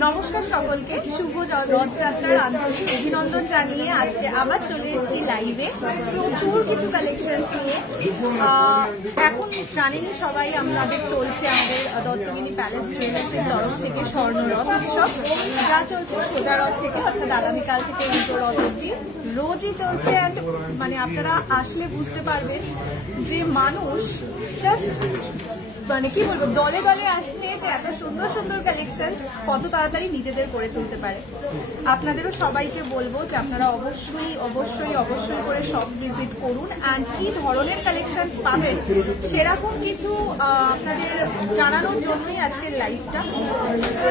নমস্কার সকলকে, শুভ রথযাত্রার আন্তরিক অভিনন্দন জানিয়ে আজকে আবার চলে এসেছি লাইভে প্রচুর কিছু কালেকশনস নিয়ে। এখন জানেনই সবাই আমাদের চলছে আমাদের দত্তগিরি প্যালেস জুয়েলার্সের তরফ থেকে স্বর্ণরথ উৎসব, যা চলছে সোজা রথ থেকে অর্থাৎ আগামীকাল থেকে উল্টো রথ অব্দি রোজই চলছে। অ্যান্ড মানে আপনারা আসলে বুঝতে পারবেন যে মানুষ জাস্ট মানে কি বলবো দলে দলে আসছে যে এত সুন্দর সুন্দর কালেকশন কত তাড়াতাড়ি নিজেদের করে তুলতে পারে। আপনাদেরও সবাইকে বলবো যে আপনারা অবশ্যই অবশ্যই অবশ্যই করে সব ভিজিট করুন। অ্যান্ড কি ধরনের কালেকশন পাবেন সেরকম কিছু আপনাদের জানানোর জন্যই আজকের লাইভটা।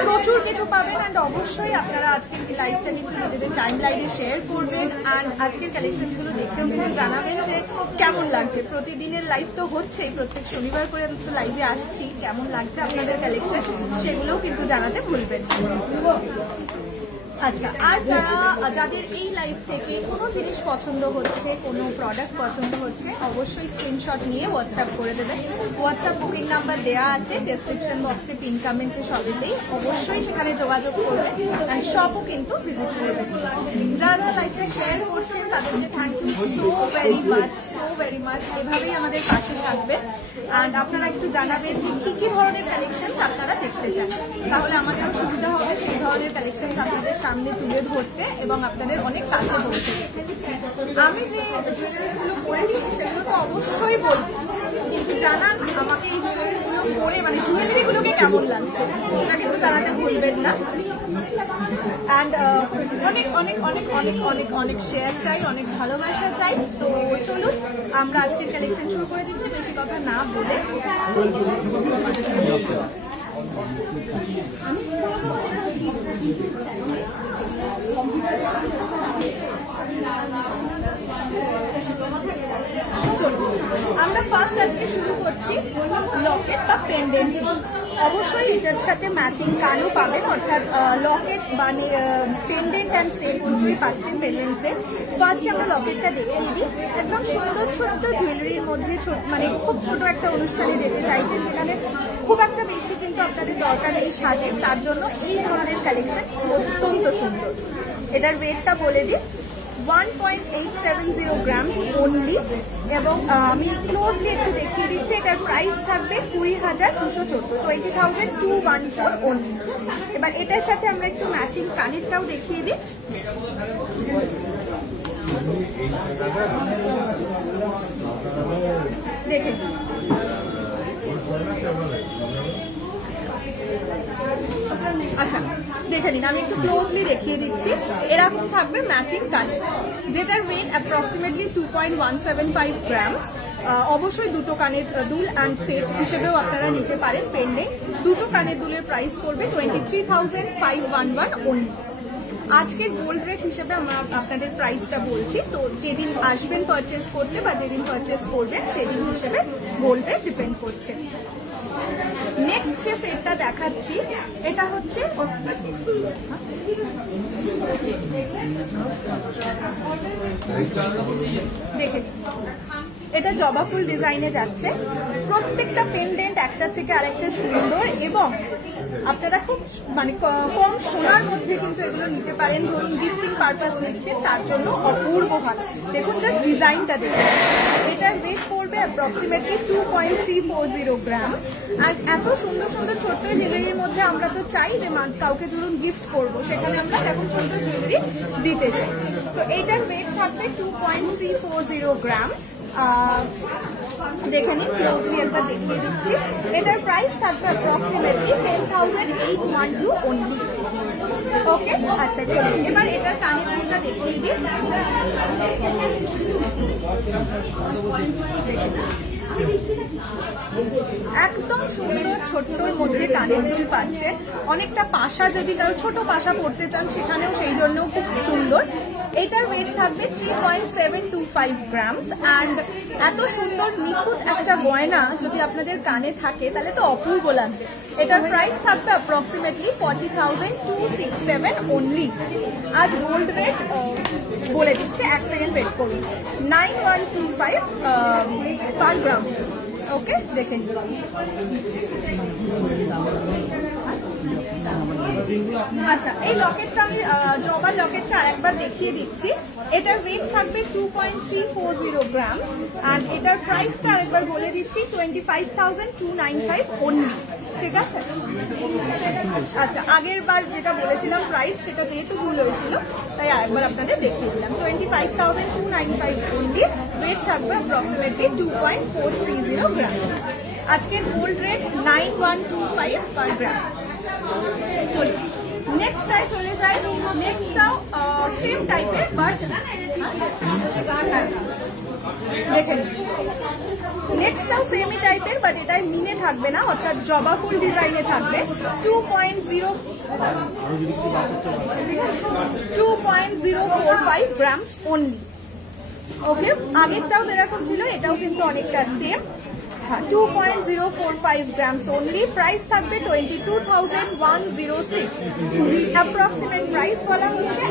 প্রচুর কিছু পাবেন অ্যান্ড অবশ্যই আপনারা আজকের লাইভটা কিন্তু নিজেদের টাইম লাইনে শেয়ার করবেন। অ্যান্ড আজকের কালেকশনসগুলো দেখতেও কিন্তু জানাবেন যে কেমন লাগছে। প্রতিদিনের লাইভ তো হচ্ছেই, প্রত্যেক শনিবার করে তো লাইভে আসছি, কেমন লাগছে আপনাদের কালেকশন সেগুলোও কিন্তু জানাতে ভুলবেন। আচ্ছা, আর যাদের এই লাইভ থেকে কোনো জিনিস পছন্দ হচ্ছে, কোনো প্রোডাক্ট পছন্দ হচ্ছে, অবশ্যই স্ক্রিনশট নিয়ে হোয়াটসঅ্যাপ করে দেবেন। হোয়াটসঅ্যাপ বুকিং নাম্বার দেওয়া আছে ডেসক্রিপশন বক্সে, পিন কমেন্টে সবেতেই। অবশ্যই সেখানে যোগাযোগ করবেন অ্যান্ড শপও কিন্তু ভিজিট করবেন। যারা লাইভটা শেয়ার করছেন তাদেরকে thank you so very much. এভাবেই আমাদের পাশে থাকবেন অ্যান্ড আপনারা একটু জানাবেন যে কী কী ধরনের কালেকশন আপনারা দেখতে চান, তাহলে আমাদেরও সুবিধা হবে সেই ধরনের কালেকশন আপনাদের সামনে তুলে ধরতে এবং আপনাদের অনেক কাছে পৌঁছে যেতে। আমি যে জুয়েলারিসগুলো পরেছি সেগুলো তো অবশ্যই বলবো, কিন্তু জানান আমাকে এই জুয়েলারিসগুলো পরে মানে জুয়েলারিগুলোকে কেমন লাগছে এটা কিন্তু জানাতে ভুলবেন না। অ্যান্ড অনেক অনেক অনেক অনেক অনেক অনেক শেয়ার চাই, অনেক ভালোবাসা চাই। তো চলুন আমরা আজকের কালেকশন শুরু করে দিচ্ছি বেশি কথা না বলে। আমরা ফার্স্ট আজকে শুরু করছি লকেট বা পেন্ডেন্ট। অবশ্যই এটার সাথে ম্যাচিং কানও পাবেন, অর্থাৎ লকেট মানে পেন্ডেন্ট অ্যান্ড সেট দুটোই পাচ্ছেন পেন্ডেন্ট সেট। ফার্স্টে আমরা লকেটটা দেখিয়ে দিই। একদম সুন্দর ছোট্ট জুয়েলারির মধ্যে মানে খুব ছোট একটা অনুষ্ঠানে যেতে চাইছেন যেখানে খুব একটা বেশি কিন্তু আপনাদের দরকার নেই সাজের, তার জন্য এই ধরনের কালেকশন অত্যন্ত সুন্দর। এটার ওয়েটটা বলে দিই 1.870 গ্রামস অনলি, এবং আমি ক্লোজলি একটু দেখিয়ে দিচ্ছি। এটার প্রাইস থাকবে 20,214, 20,214 অনলি। এবার এটার সাথে আমরা একটু ম্যাচিং কানেরটাও দেখিয়ে দিই। দেখে আচ্ছা দেখে নিন, আমি একটু ক্লোজলি দেখিয়ে দিচ্ছি। এরকম থাকবে ম্যাচিং কানের, যেটার ওয়েট অ্যাপ্রক্সিমেটলি 2.175 গ্রামস। অবশ্যই দুটো কানের দুল অ্যান্ড সেট হিসেবেও আপনারা নিতে পারেন পেন্ডেন্ট। দুটো কানের দুলের প্রাইস করবে 23,511 অনলি। আজকের গোল্ড রেট হিসেবে আমরা আপনাদের প্রাইসটা বলছি, তো যেদিন আসবেন পারচেস করতে বা যেদিন পারচেস করবেন সেদিন হিসেবে গোল্ড রেট ডিপেন্ড করছে। নেক্সট যে সেটটা দেখাচ্ছি এটা হচ্ছে দেখে এটা জবা ফুল ডিজাইনে যাচ্ছে। প্রত্যেকটা পেন্ডেন্ট একটা থেকে আরেকটা সুন্দর এবং আপনারা খুব মানে কম সোনার মধ্যে কিন্তু এগুলো নিতে পারেন। ধরুন গিফটিং পারপাস নিচ্ছেন, তার জন্য অপূর্ব ভালো। দেখুন জাস্ট ডিজাইনটা দেখুন। এটার ওয়েট পড়বে অ্যাপ্রক্সিমেটলি 2.340 গ্রামস। আর এত সুন্দর সুন্দর ছোট্ট জুয়েলারির মধ্যে আমরা তো চাই যে কাউকে ধরুন গিফট করবো, সেখানে আমরা এরকম ছোট্ট জুয়েলারি দিতে চাই। তো এইটার ওয়েট থাকবে 2.340 গ্রামস। দেখে নিন, ক্লোজলি একবার দেখিয়ে দিচ্ছি। এটার প্রাইস থাকবে অ্যাপ্রক্সিমেটলি 10,812 অনলি। ওকে, আচ্ছা চলুন এবার এটার কানেরটা দেখিয়ে দিই। একদম সুন্দর ছোট্টর মধ্যে কানের দুল পাচ্ছেন। অনেকটা পাশা, যদি কারো ছোট পাশা পড়তে চান সেখানেও সেই জন্যও খুব সুন্দর। এটার ওয়েট থাকবে 3.725 গ্রামস। অ্যান্ড এত সুন্দর নিখুঁত একটা গয়না যদি আপনাদের কানে থাকে তাহলে তো অপূর্ব লাগবে। এটার প্রাইস থাকবে অ্যাপ্রক্সিমেটলি 40,267 অনলি। আজ গোল্ড রেট বলে দিচ্ছে, এক সেকেন্ড ওয়েট করুন, 9125 পার গ্রাম। ওকে, দেখে নিন। আচ্ছা, এই লকেটটা আমি জবা লকেটটা আরেকবার দেখিয়ে দিচ্ছি। এটার ওয়েট থাকবে 2.340 গ্রামস অ্যান্ড এটার প্রাইসটা আরেকবার বলে দিচ্ছি 25,295 অনলি। ঠিক আছে? আচ্ছা, আগের বার যেটা বলেছিলাম প্রাইস সেটা যেহেতু ভুল হয়েছিল তাই আরেকবার আপনাদের দেখিয়ে দিলাম। 25,295 অনলি, ওয়েট থাকবে অ্যাপ্রক্সিমেটলি 2.430 গ্রাম। আজকের গোল্ড রেট 9125 পার গ্রাম। নেক্সটটায় চলে যায়। নেক্সটটাও সেম টাইপের বাট দেখেন, নেক্সটটাও সেমই টাইপের বাট এটাই মিনে থাকবে না, অর্থাৎ জবা ফুল ডিজাইনে থাকবে। 2.045 গ্রামস অনলি। ওকে, আগেরটাও যেরকম ছিল এটাও কিন্তু অনেকটা সেম। 2.045 গ্রামস অনলি, প্রাইস থাকবে 22,106। অ্যাপ্রক্সিমেট প্রাইস বলা হচ্ছে।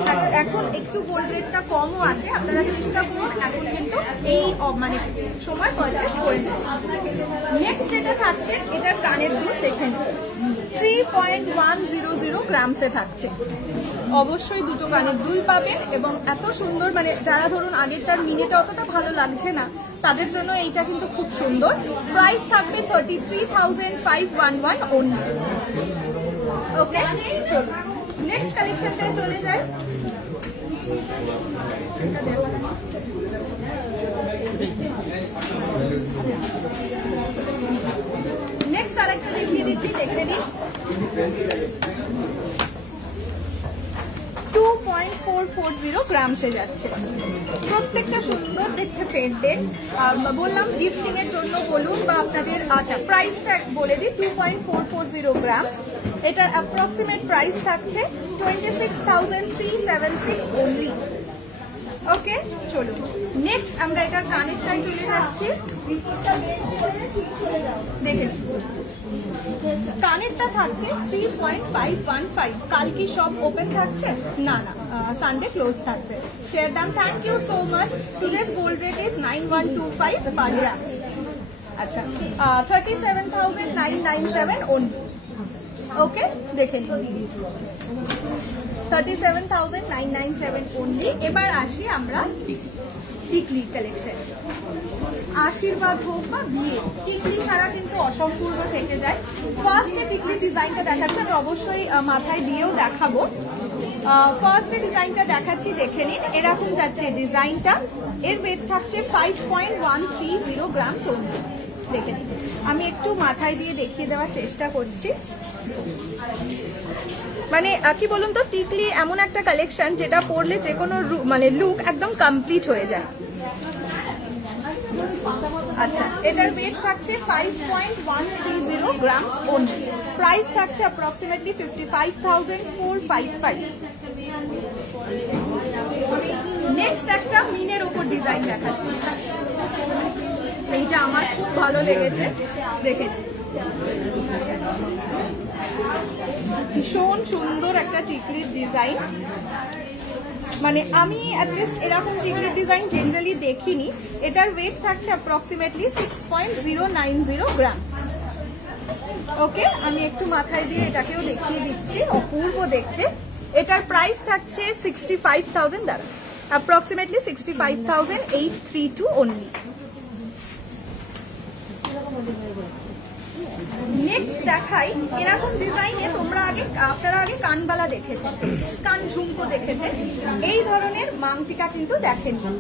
এখন একটু গোল্ড রেটটা কমও আছে, আপনারা চেষ্টা করুন এখন কিন্তু এই মানে সময় পারচেস করে নিন। নেক্সট যেটা থাকছে, এটার কানের দুল দেখেন 3.100 গ্রামসে থাকছে। অবশ্যই দুটো কানের দুল পাবেন এবং এত সুন্দর, মানে যারা ধরুন আগেরটার মিনিটা অতটা ভালো লাগছে না তাদের জন্য এইটা কিন্তু খুব সুন্দর। প্রাইস থাকবে 33,511 অনলি। ওকে, চলুন নেক্সট কালেকশনটা চলে যায়। নেক্সট আরেকটা দেখিয়ে দিচ্ছি, দেখে নিন। 2.440 গ্রামসে যাচ্ছে। প্রত্যেকটা সুন্দর দেখতে পেন্টেড। বললাম গিফটিং এর জন্য বলুন বা আপনাদের। আচ্ছা, প্রাইসটা বলে দিই 2.440 গ্রামস। এটার অ্যাপ্রক্সিমেট প্রাইস থাকছে 26,376 অনলি। ওকে, চলুন নেক্সট আমরা এটার কানেরটায় চলে যাচ্ছি। দেখেন, কানেরটা থাকছে 3.515। কাল কি সব ওপেন থাকছে? না না, সানডে ক্লোজ থাকবে। Share done, thank you so much. Today's gold rate is 9125 per gram. আচ্ছা, 37,997 অনলি। ওকে, দেখেন 37,997 অনলি। এবার আসি আমরা টিকলি কালেকশন। আশীর্বাদ হোক বা বিয়ে, টিকলি ছাড়া কিন্তু অসম্পূর্ণ থেকে যায়। ফার্স্টে টিকলি ডিজাইনটা দেখাচ্ছি, আমি অবশ্যই মাথায় দিয়েও দেখাবো। ফার্স্টে ডিজাইনটা দেখাচ্ছি, দেখে নিন। এরকম যাচ্ছে ডিজাইনটা। এর ওয়েট থাকছে 5.130 গ্রাম অনলি। দেখে নিন, আমি একটু মাথায় দিয়ে দেখিয়ে দেওয়ার চেষ্টা করছি। মানে কি বলুন তো, টিকলি এমন একটা কালেকশন যেটা পরলে যে কোনো মানে লুক একদম কমপ্লিট হয়ে যায়। আচ্ছা, এটার ওয়েট থাকছে 5.130 গ্রামস অনলি। প্রাইস থাকছে অ্যাপ্রক্সিমেটলি 55,455। নেক্সট একটা মিনের ওপর ডিজাইন দেখাচ্ছি। এইটা আমার খুব ভালো লেগেছে, দেখেন ভীষণ সুন্দর একটা টিকলির ডিজাইন। মানে আমি অ্যাটলিস্ট এরকম টিকলির ডিজাইন জেনারেলি দেখিনি। এটার ওয়েট থাকছে অ্যাপ্রক্সিমেটলি 6.090 গ্রাম। ওকে, আমি একটু মাথায় দিয়ে এটাকেও দেখিয়ে দিচ্ছি, অপূর্ব দেখতে। এটার প্রাইস থাকছে 65,000 দ্বারা, অ্যাপ্রক্সিমেটলি 65,832 অনলি। নেক্সট দেখাই এরকম ডিজাইনে। আপনারা আগে কানবালা দেখেছেন, কান ঝুমকো দেখেছেন, এই ধরনের মাংটিকা কিন্তু দেখেছেন।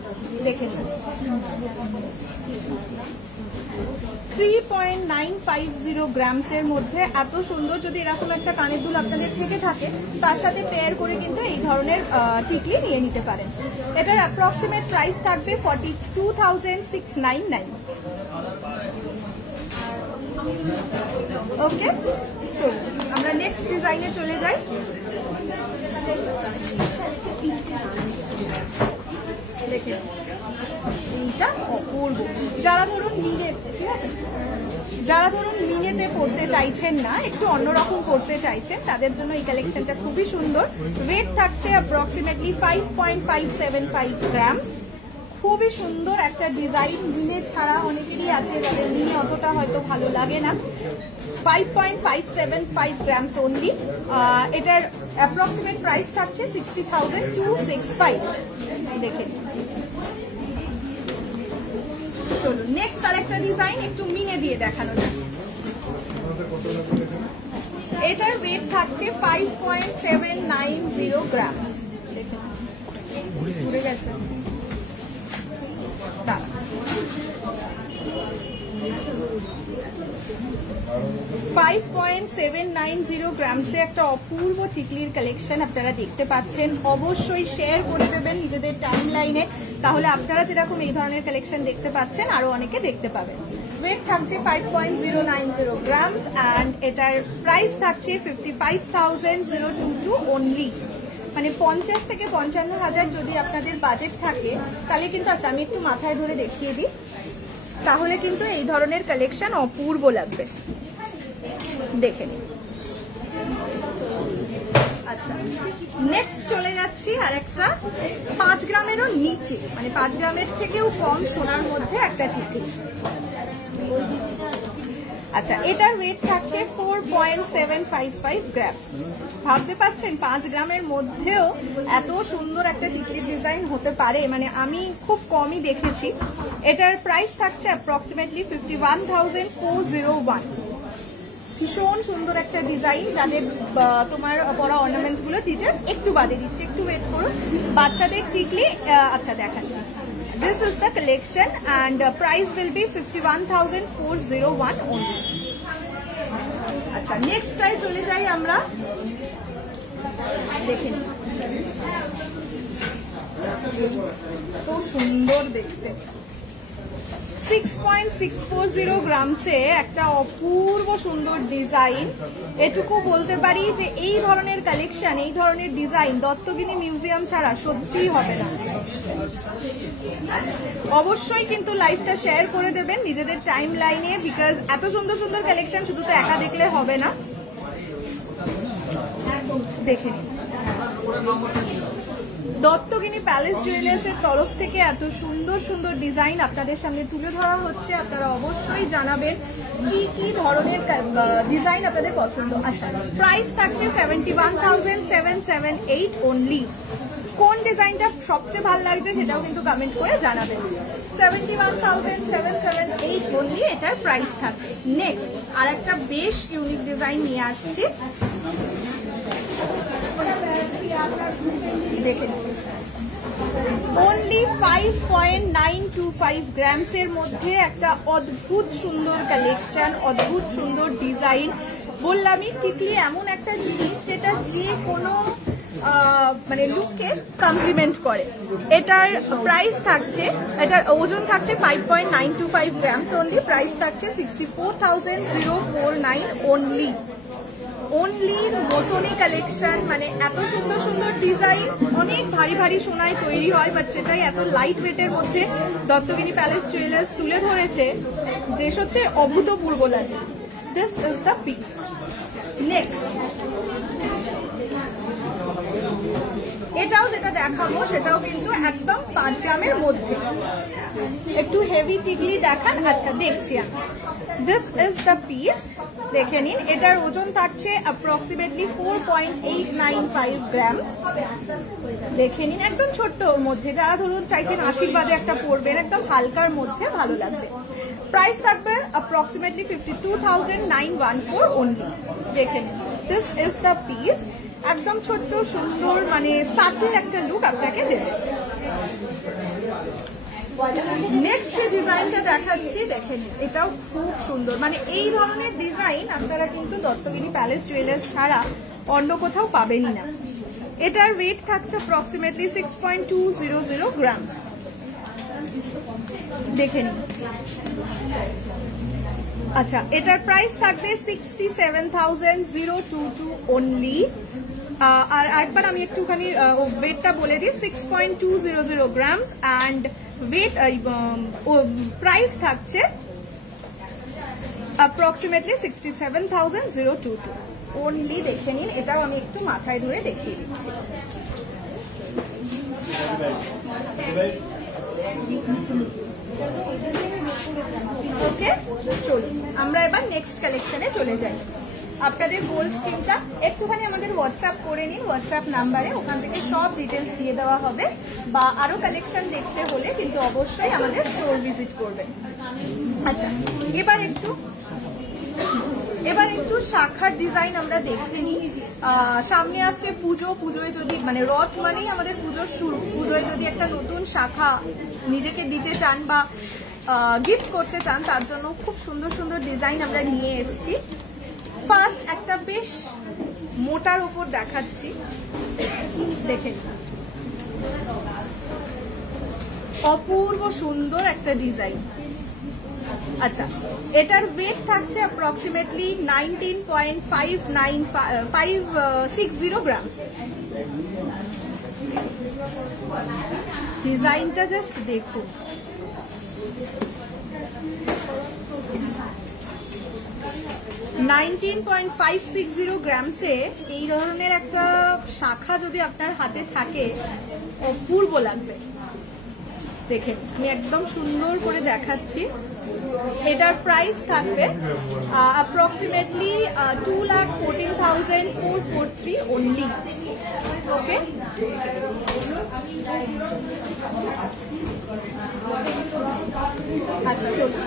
3.950 গ্রামসের মধ্যে এত সুন্দর যদি এরকম একটা কানের দুল আপনাদের থেকে থাকে, তার সাথে পেয়ার করে কিন্তু এই ধরনের টিকলি নিয়ে নিতে পারেন। এটার অ্যাপ্রক্সিমেট প্রাইস থাকবে 42,699। ওকে, আমরা নেক্সট ডিজাইনে চলে যাই। দেখেন এইটা অপূর্ব। যারা ধরুন মিনেতে পড়তে চাইছেন না, একটু অন্যরকম করতে চাইছেন, তাদের জন্য এই কালেকশনটা খুবই সুন্দর। ওয়েট থাকছে অ্যাপ্রক্সিমেটলি 5.575 গ্রামস। খুবই সুন্দর একটা ডিজাইন, মিনে ছাড়া অনেকেরই আছে যাদের মিনে অতটা হয়তো ভালো লাগে না। 5.575 গ্রামস অনলি। এটার অ্যাপ্রক্সিমেট প্রাইস থাকছে 60,265। দেখে চলো নেক্সট আরেকটা ডিজাইন একটু মিনে দিয়ে দেখানো যায়। এটার ওয়েট থাকছে 5.790 গ্রামস। ঘুরে গেছে 5.790 গ্রামসে একটা অপূর্ব টিকলির কালেকশন আপনারা দেখতে পাচ্ছেন। অবশ্যই শেয়ার করে দেবেন নিজেদের টাইম লাইনে, তাহলে আপনারা যেরকম এই ধরনের কালেকশন দেখতে পাচ্ছেন আরো অনেকে দেখতে পাবেন। ওয়েট থাকছে 5.090 গ্রামস অ্যান্ড এটার প্রাইস থাকছে 55,022 অনলি। মানে 50 থেকে 55,000 যদি আপনাদের বাজেট থাকে তাহলে কিন্তু, আচ্ছা আমি একটু মাথায় ধরে দেখিয়ে দিই, তাহলে কিন্তু এই ধরনের কালেকশন অপূর্ব লাগবে। দেখে নিন। আচ্ছা নেক্সট চলে যাচ্ছি আর একটা 5 গ্রামেরও নিচে, মানে 5 গ্রামের থেকেও কম সোনার মধ্যে একটা টিকলি। আচ্ছা এটার ওয়েট থাকছে 4.755 গ্রামস। ভাবতে পারছেন 5 গ্রামের মধ্যেও এত সুন্দর একটা টিকলির ডিজাইন হতে পারে, মানে আমি খুব কমই দেখেছি। এটার প্রাইস থাকছে অ্যাপ্রক্সিমেটলি 51,401। ভীষণ সুন্দর একটা ডিজাইন, যাদের তোমার পরা অর্নামেন্টস গুলো ডিটেলস একটু বাদে দিচ্ছে, একটু ওয়েট করুন। বাচ্চাদের টিকলি আচ্ছা দেখাচ্ছি। This is the collection and price will be 51,401 only. আচ্ছা নেক্সট টাই চলে যাই আমরা। দেখেন তো সুন্দর দেখতে। 6.640 গ্রামসে একটা অপূর্ব সুন্দর ডিজাইন। এটুকু বলতে পারি যে এই ধরনের কালেকশন, এই ধরনের ডিজাইন দত্তগিনি মিউজিয়াম ছাড়া সত্যিই হবে না। অবশ্যই কিন্তু লাইভটা শেয়ার করে দেবেন নিজেদের টাইম লাইনে, বিকজ এত সুন্দর সুন্দর কালেকশন শুধু তো একা দেখলে হবে না। দেখে নিন দত্তগিনি প্যালেস জুয়েলার্সের তরফ থেকে এত সুন্দর সুন্দর ডিজাইন আপনাদের সামনে তুলে ধরা হচ্ছে। আপনারা অবশ্যই জানাবেন কি কি ধরনের ডিজাইন আপনাদের পছন্দ। আচ্ছা প্রাইস থাকছে 71,778 অনলি। কোন ডিজাইনটা সবচেয়ে ভালো লাগছে সেটাও কিন্তু কমেন্ট করে জানাবেন। 71,778 অনলি এটার প্রাইস থাকে। নেক্সট আর একটা বেশ ইউনিক ডিজাইন নিয়ে আসছি, দেখে অনলি 5.925 গ্রামসের মধ্যে একটা অদ্ভুত সুন্দর কালেকশন, অদ্ভুত সুন্দর ডিজাইন। বললামই টিকলি এমন একটা জিনিস যেটা যে কোনো মানে লুককে কমপ্লিমেন্ট করে। এটার প্রাইস থাকছে, এটার ওজন থাকছে 5.925 গ্রামস অনলি। প্রাইস থাকছে 64,049 অনলি। অনলি মতনই কালেকশন, মানে এত সুন্দর সুন্দর ডিজাইন। অনেক ভারী ভারী সোনায় তৈরি হয়, বাট সেটাই এত লাইট ওয়েটের মধ্যে দত্তগিনি প্যালেস জুয়েলার্স তুলে ধরেছে যে সত্যি অভূতপূর্ব লাগে। This is the piece. Next এটাও যেটা দেখাবো সেটাও কিন্তু একদম 5 গ্রামের মধ্যে, একটু হেভি টিকলি দেখান। আচ্ছা দেখছি আমি। দিস ইজ দ্য পিস, দেখে নিন। এটার ওজন থাকছে অ্যাপ্রক্সিমেটলি 4.895 গ্রামস। দেখে নিন একদম ছোট্ট ওর মধ্যে, যারা ধরুন চাইছেন আশীর্বাদে একটা পরবেন একদম হালকার মধ্যে, ভালো লাগবে। প্রাইস থাকবে অ্যাপ্রক্সিমেটলি 52,914 অনলি। দেখে নিন দিস ইজ দ্য পিস। একদম ছোট্ট সুন্দর, মানে সাটেল একটা লুক আপনাকে দেবে। নেক্সট যে ডিজাইনটা দেখাচ্ছি দেখে নিন, এটাও খুব সুন্দর। মানে এই ধরনের ডিজাইন আপনারা কিন্তু দত্তগিনি প্যালেস জুয়েলার্স ছাড়া অন্য কোথাও পাবেনই না। এটার ওয়েট থাকছে অ্যাপ্রক্সিমেটলি 6.200 গ্রামস। দেখে নিন। আচ্ছা এটার প্রাইস থাকবে 67,022 অনলি। আর একবার আমি একটুখানি ওয়েটটা বলে দিই, 6.200 গ্রামস অ্যান্ড ওয়েট প্রাইস থাকছে অ্যাপ্রক্সিমেটলি 67,022 অনলি। দেখে নিন, এটাও আমি একটু মাথায় ধরে দেখিয়ে দিচ্ছি। ওকে, চলুন আমরা এবার নেক্সট কালেকশনে চলে যাই। আপনাদের গোল্ড স্কিনটা একটুখানি আমাদের হোয়াটসঅ্যাপ করে নিন, হোয়াটসঅ্যাপ নাম্বারে, ওখান থেকে সব ডিটেলস দিয়ে দেওয়া হবে। বা আরো কালেকশন দেখতে হলে কিন্তু অবশ্যই আমাদের স্টোর ভিজিট করবেন। আচ্ছা, এবার একটু শাখার ডিজাইন আমরা দেখতে নিই। সামনে আসছে পুজো, পুজোয় যদি মানে রথ মানেই আমাদের পুজোর শুরু, পুজোয় যদি একটা নতুন শাখা নিজেকে দিতে চান বা গিফট করতে চান, তার জন্য খুব সুন্দর সুন্দর ডিজাইন আমরা নিয়ে এসেছি। ফার্স্ট একটা বেশ মোটার উপর দেখাচ্ছি, দেখেন অপূর্ব সুন্দর একটা ডিজাইন। আচ্ছা, এটার ওয়েট থাকছে অ্যাপ্রক্সিমেটলি 19.560 গ্রামস। ডিজাইনটা জাস্ট দেখুন, $19.560 গ্রামসে এই ধরনের একটা শাখা যদি আপনার হাতে থাকে অপূর্ব লাগবে। দেখেন আমি একদম সুন্দর করে দেখাচ্ছি। এটার প্রাইস থাকবে অ্যাপ্রক্সিমেটলি 2,14,443 অনলি। ওকে, আচ্ছা চলুন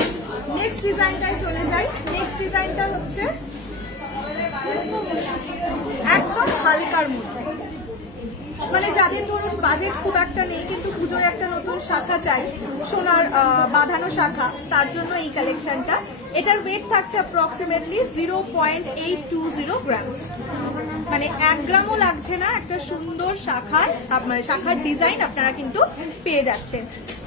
নেক্সট ডিজাইনটায় চলে যাই। নেক্সট ডিজাইনটা হচ্ছে একদম হালকার মধ্যে, মানে যাদের ধরুন বাজেট খুব একটা নেই কিন্তু পুজোয় একটা নতুন শাখা চাই, সোনার বাঁধানো শাখা, তার জন্য এই কালেকশনটা। এটার ওয়েট থাকছে অ্যাপ্রক্সিমেটলি 0.820 গ্রামস, মানে 1 গ্রামও লাগছে না। একটা সুন্দর শাখার ডিজাইন আপনারা কিন্তু পেয়ে যাচ্ছেন।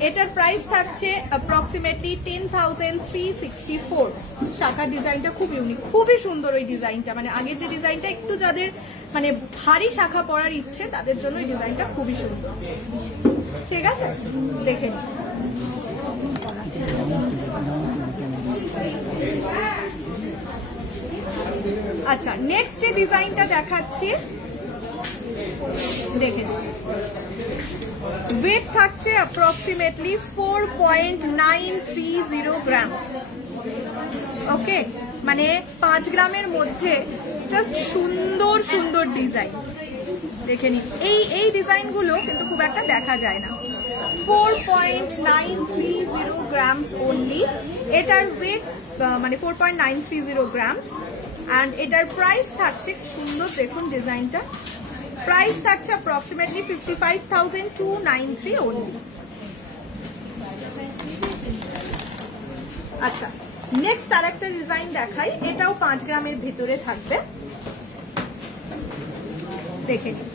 এটার প্রাইস থাকছে অ্যাপ্রক্সিমেটলি 10,364। শাখার ডিজাইনটা খুব ইউনিক, খুবই সুন্দর ওই ডিজাইনটা। মানে আগের যে ডিজাইনটা একটু যাদের মানে ভারী শাখা পরার ইচ্ছে তাদের জন্য এই ডিজাইনটা খুবই সুন্দর। ঠিক আছে, দেখে নিন। আচ্ছা, নেক্সট যে ডিজাইনটা দেখাচ্ছি দেখেন, ওয়েট থাকছে অ্যাপ্রক্সিমেটলি 4.930 গ্রামস। ওকে, মানে 5 গ্রামের মধ্যে জাস্ট সুন্দর সুন্দর ডিজাইন। দেখে নিন, এই ডিজাইনগুলো কিন্তু খুব একটা দেখা যায় না। 4.930 গ্রামস অনলি। এটার ওয়েট মানে 4.930 গ্রামস অ্যান্ড এটার প্রাইস থাকছে সুন্দর, দেখুন ডিজাইনটা, প্রাইস থাকছে অ্যাপ্রক্সিমেটলি 55,293 অনলি। আচ্ছা, নেক্সট আর একটা ডিজাইন দেখাই, এটাও 5 গ্রামের ভেতরে থাকবে। দেখে নিন,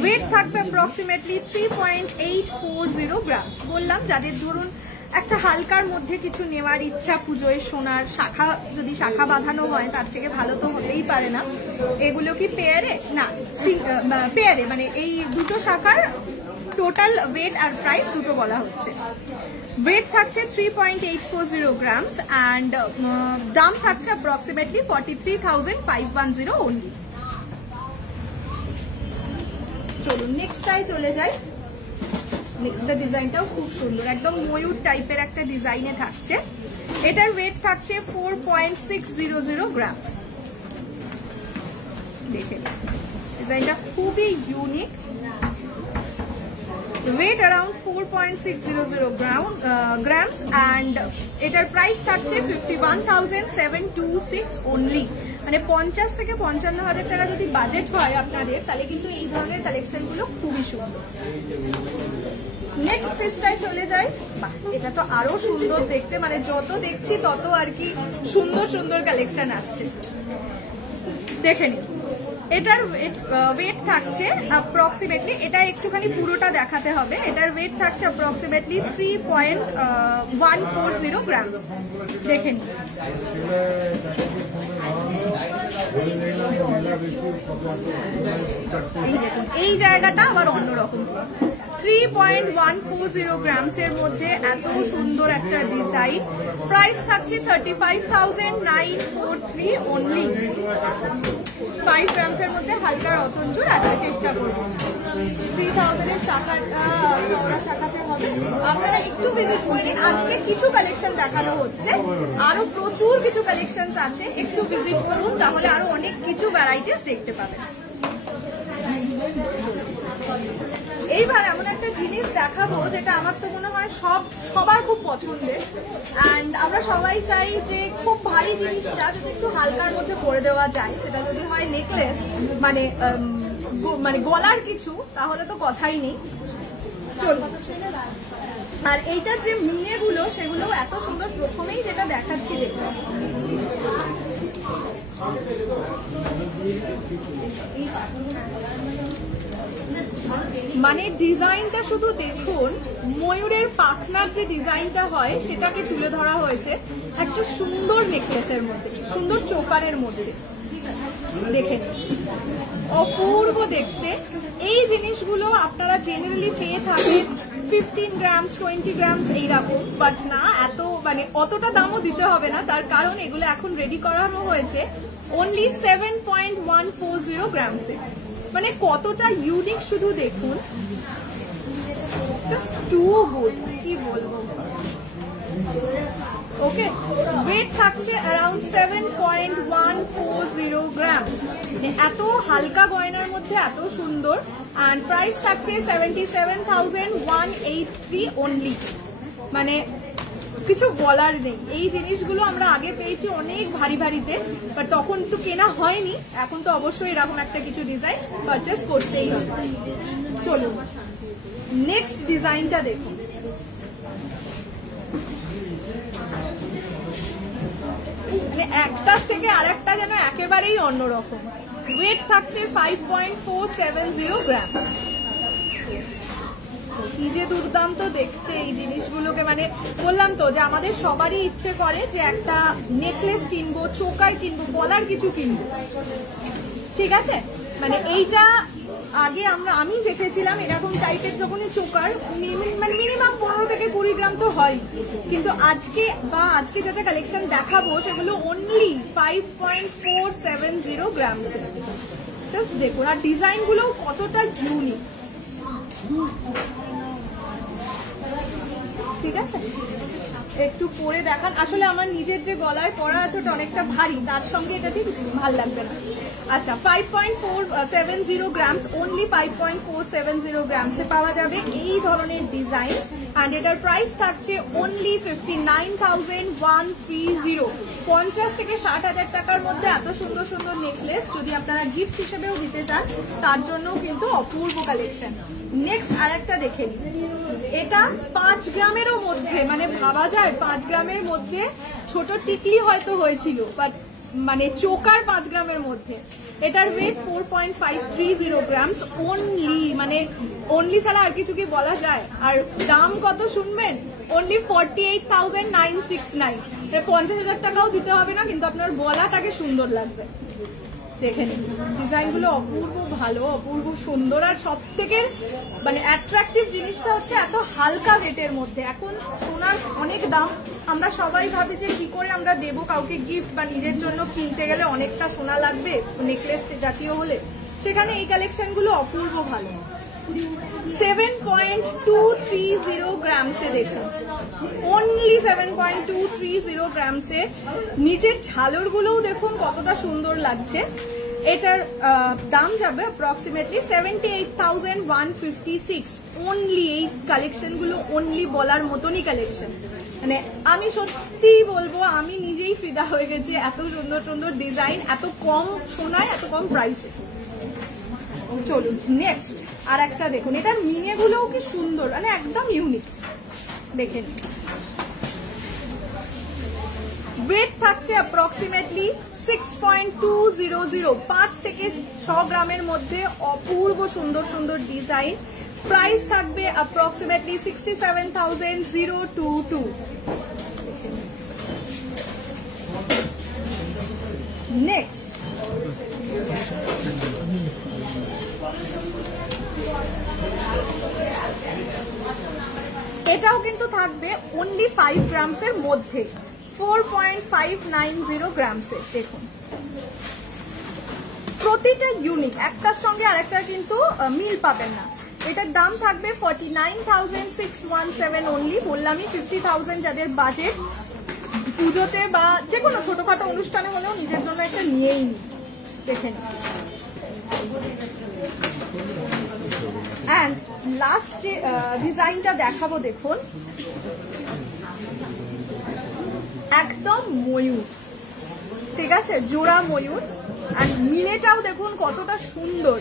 ওয়েট থাকবে অ্যাপ্রক্সিমেটলি 3.840 গ্রামস। বললাম যাদের ধরুন একটা হালকার মধ্যে কিছু নেওয়ার ইচ্ছা, পুজোয় সোনার শাখা যদি শাখা বাঁধানো হয় তার থেকে ভালো তো হতেই পারে না। এগুলো কি পেয়ারে না পেয়ারে, মানে এই দুটো শাখার টোটাল ওয়েট আর প্রাইস দুটো বলা হচ্ছে। ওয়েট থাকছে 3.840 গ্রামস অ্যান্ড দাম থাকছে অ্যাপ্রক্সিমেটলি 43,510 অনলি। চলুন নেক্সটটায় চলে যাই। নেক্সটটা ডিজাইনটাও খুব সুন্দর, একদম ময়ূর টাইপের একটা ডিজাইনে থাকছে। এটার ওয়েট থাকছে 4.600 গ্রামস। দেখেন ডিজাইনটা খুবই unique. Weight around 4.600 grams and এটার প্রাইস থাকছে 51,726 অনলি। মানে 50 থেকে 55,000 টাকা যদি বাজেট হয় আপনাদের, তাহলে কিন্তু এই ধরনের কালেকশনগুলো খুবই সুন্দর। নেক্সট পিসটায় চলে যাই। এটা তো আরো সুন্দর দেখতে, মানে যত দেখছি তত আর কি সুন্দর সুন্দর কালেকশন আসছে। দেখে নিন, এটার ওয়েট থাকছে অ্যাপ্রক্সিমেটলি, এটা একটুখানি পুরোটা দেখাতে হবে। এটার ওয়েট থাকছে অ্যাপ্রক্সিমেটলি 3.140 গ্রামস। দেখে নিন, এই জায়গাটা আবার অন্যরকম। 3.140 গ্রামসের মধ্যে এত সুন্দর একটা ডিজাইন। প্রাইস থাকছে 35,943 অনলি। 5 গ্রামসের মধ্যে হালকা রতনচুর আজকে চেষ্টা করবো। 3000 এর শাখাটা চওড়া শাখাতে হবে। আপনারা একটু ভিজিট করে নিন। আজকে কিছু কালেকশন দেখানো হচ্ছে, আরো প্রচুর কিছু কালেকশন আছে, একটু ভিজিট করুন, তাহলে আরো অনেক কিছু ভ্যারাইটিস দেখতে পাবেন। এইবার এমন একটা জিনিস দেখাবো যেটা আমার তো মনে হয় সবার খুব পছন্দের, অ্যান্ড আমরা সবাই চাই যে খুব ভারী জিনিসটা যদি একটু হালকার মধ্যে করে দেওয়া যায়, সেটা যদি হয় নেকলেস মানে গলার কিছু, তাহলে তো কথাই নেই। চলুন। আর এইটার যে মিনেগুলো সেগুলো এত সুন্দর, প্রথমেই যেটা দেখাচ্ছি দেখুন, মানে ডিজাইনটা শুধু দেখুন, ময়ূরের পাখনার যে ডিজাইনটা হয় সেটাকে তুলে ধরা হয়েছে একটা সুন্দর নেকলেসের মধ্যে, সুন্দর চোকারের মধ্যে। দেখেন, অপূর্ব দেখতে। এই জিনিসগুলো আপনারা জেনারেলি পেয়ে থাকেন 15 গ্রামস 20 গ্রামস এইরকম, বাট না, এত মানে অতটা দামও দিতে হবে না, তার কারণ এগুলো এখন রেডি করানো হয়েছে অনলি 7.140 গ্রামসে। মানে কতটা ইউনিক শুধু দেখুন, জাস্ট টু গুড, কি বলবো। ওকে, ওয়েট থাকছে অ্যারাউন্ড 7.140 গ্রামস। এত হালকা গয়নার মধ্যে এত সুন্দর, অ্যান্ড প্রাইস থাকছে 77,183 অনলি। মানে কিছু বলার নেই। এই জিনিসগুলো আমরা আগে পেয়েছি অনেক ভারী ভারীতে, বাট তখন তো কেনা হয়নি। এখন তো অবশ্যই এরকম একটা কিছু ডিজাইন পারচেস করতেই হবে। চলুন নেক্সট ডিজাইনটা দেখুন। মানে একটার থেকে আরেকটা যেন একেবারেই অন্যরকম। ওয়েট থাকছে 5.470 গ্রাম। কি যে দুর্দান্ত দেখতে এই জিনিসগুলোকে। মানে বললাম তো যে আমাদের সবারই ইচ্ছে করে যে একটা নেকলেস কিনবো, চোকার কিনবো, গলার কিছু কিনবো, ঠিক আছে। মানে এইটা আগে আমি দেখেছিলাম এরকম টাইপের যখনই চোকার, মানে মিনিমাম 15 থেকে 20 গ্রাম তো হয়, কিন্তু আজকে যেটা কালেকশন দেখাবো সেগুলো অনলি 5.470 গ্রাম। জাস্ট দেখুন, আর ডিজাইন গুলো কতটা ইউনিক, ঠিক আছে। একটু পরে দেখান। আসলে আমার নিজের যে গলায় পরা আছে ওটা অনেকটা ভারী, তার সঙ্গে এটা ঠিক ভাল লাগবে না। আচ্ছা, 5.470 গ্রামস, অনলি 5.470 গ্রামসে পাওয়া যাবে এই ধরনের ডিজাইন, অ্যান্ড এটার প্রাইস থাকছে অনলি 59,130। 50 থেকে 60,000 টাকার মধ্যে এত সুন্দর সুন্দর নেকলেস যদি আপনারা গিফট হিসেবেও দিতে চান, তার জন্য কিন্তু অপূর্ব কালেকশন। নেক্সট আর একটা দেখে নিন। এটা 5 গ্রামেরও মধ্যে, মানে ভাবা যায় 5 গ্রামের মধ্যে ছোট টিকলি হয়তো হয়েছিল, বাট মানে চোকার 5 গ্রামের মধ্যে। এটার ওয়েট 4.530 গ্রামস অনলি। মানে অনলি ছাড়া আর কিছু কি বলা যায়? আর দাম কত শুনবেন? অনলি 48,969। 50,000 টাকাও দিতে হবে না, কিন্তু আপনার গলাটাকে সুন্দর লাগবে। দেখে নিন, ডিজাইনগুলো অপূর্ব ভালো, অপূর্ব সুন্দর। আর সব থেকে মানে অ্যাট্রাকটিভ জিনিসটা হচ্ছে এত হালকা রেটের মধ্যে। এখন সোনার অনেক দাম, আমরা সবাই ভাবি যে কি করে আমরা দেবো কাউকে গিফট, বা নিজের জন্য কিনতে গেলে অনেকটা সোনা লাগবে নেকলেস জাতীয় হলে, সেখানে এই কালেকশনগুলো অপূর্ব ভালো। 7.230 গ্রামসে দেখুন, অনলি 7.230 গ্রামসে। নিচের ঝালরগুলোও দেখুন কতটা সুন্দর লাগছে। এটার দাম যাবে অ্যাপ্রক্সিমেটলি 78,156 অনলি। এই কালেকশনগুলো অনলি বলার মতনই কালেকশন। মানে আমি সত্যি বলবো, আমি নিজেই ফিদা হয়ে গেছি এত সুন্দর সুন্দর ডিজাইন, এত কম সোনায়, এত কম প্রাইসে। চলুন নেক্সট আর একটা দেখুন। এটার মিনেগুলোও কি সুন্দর, মানে একদম ইউনিক। দেখেন, ওয়েট থাকছে অ্যাপ্রক্সিমেটলি 6.200, 5 থেকে 6 গ্রামের মধ্যে অপূর্ব সুন্দর সুন্দর ডিজাইন। প্রাইস থাকবে অ্যাপ্রক্সিমেটলি 67,022। নেক্সট এটাও কিন্তু থাকবে অনলি 5 গ্রামসের মধ্যে, 4.590 গ্রামসে। দেখুন প্রতিটা ইউনিক, একটার সঙ্গে আরেকটার কিন্তু মিল পাবেন না। এটার দাম থাকবে 49,617 অনলি। বললামই 50,000 যাদের বাজেট, পুজোতে বা যে কোনো ছোটখাটো অনুষ্ঠানে হলেও নিজের জন্য একটা নিয়েই নি। দেখেন, অ্যান্ড লাস্ট যে ডিজাইনটা দেখাবো দেখুন, একদম ময়ূর, ঠিক আছে, জোড়া ময়ূর। অ্যান্ড মিলেটাও দেখুন কতটা সুন্দর,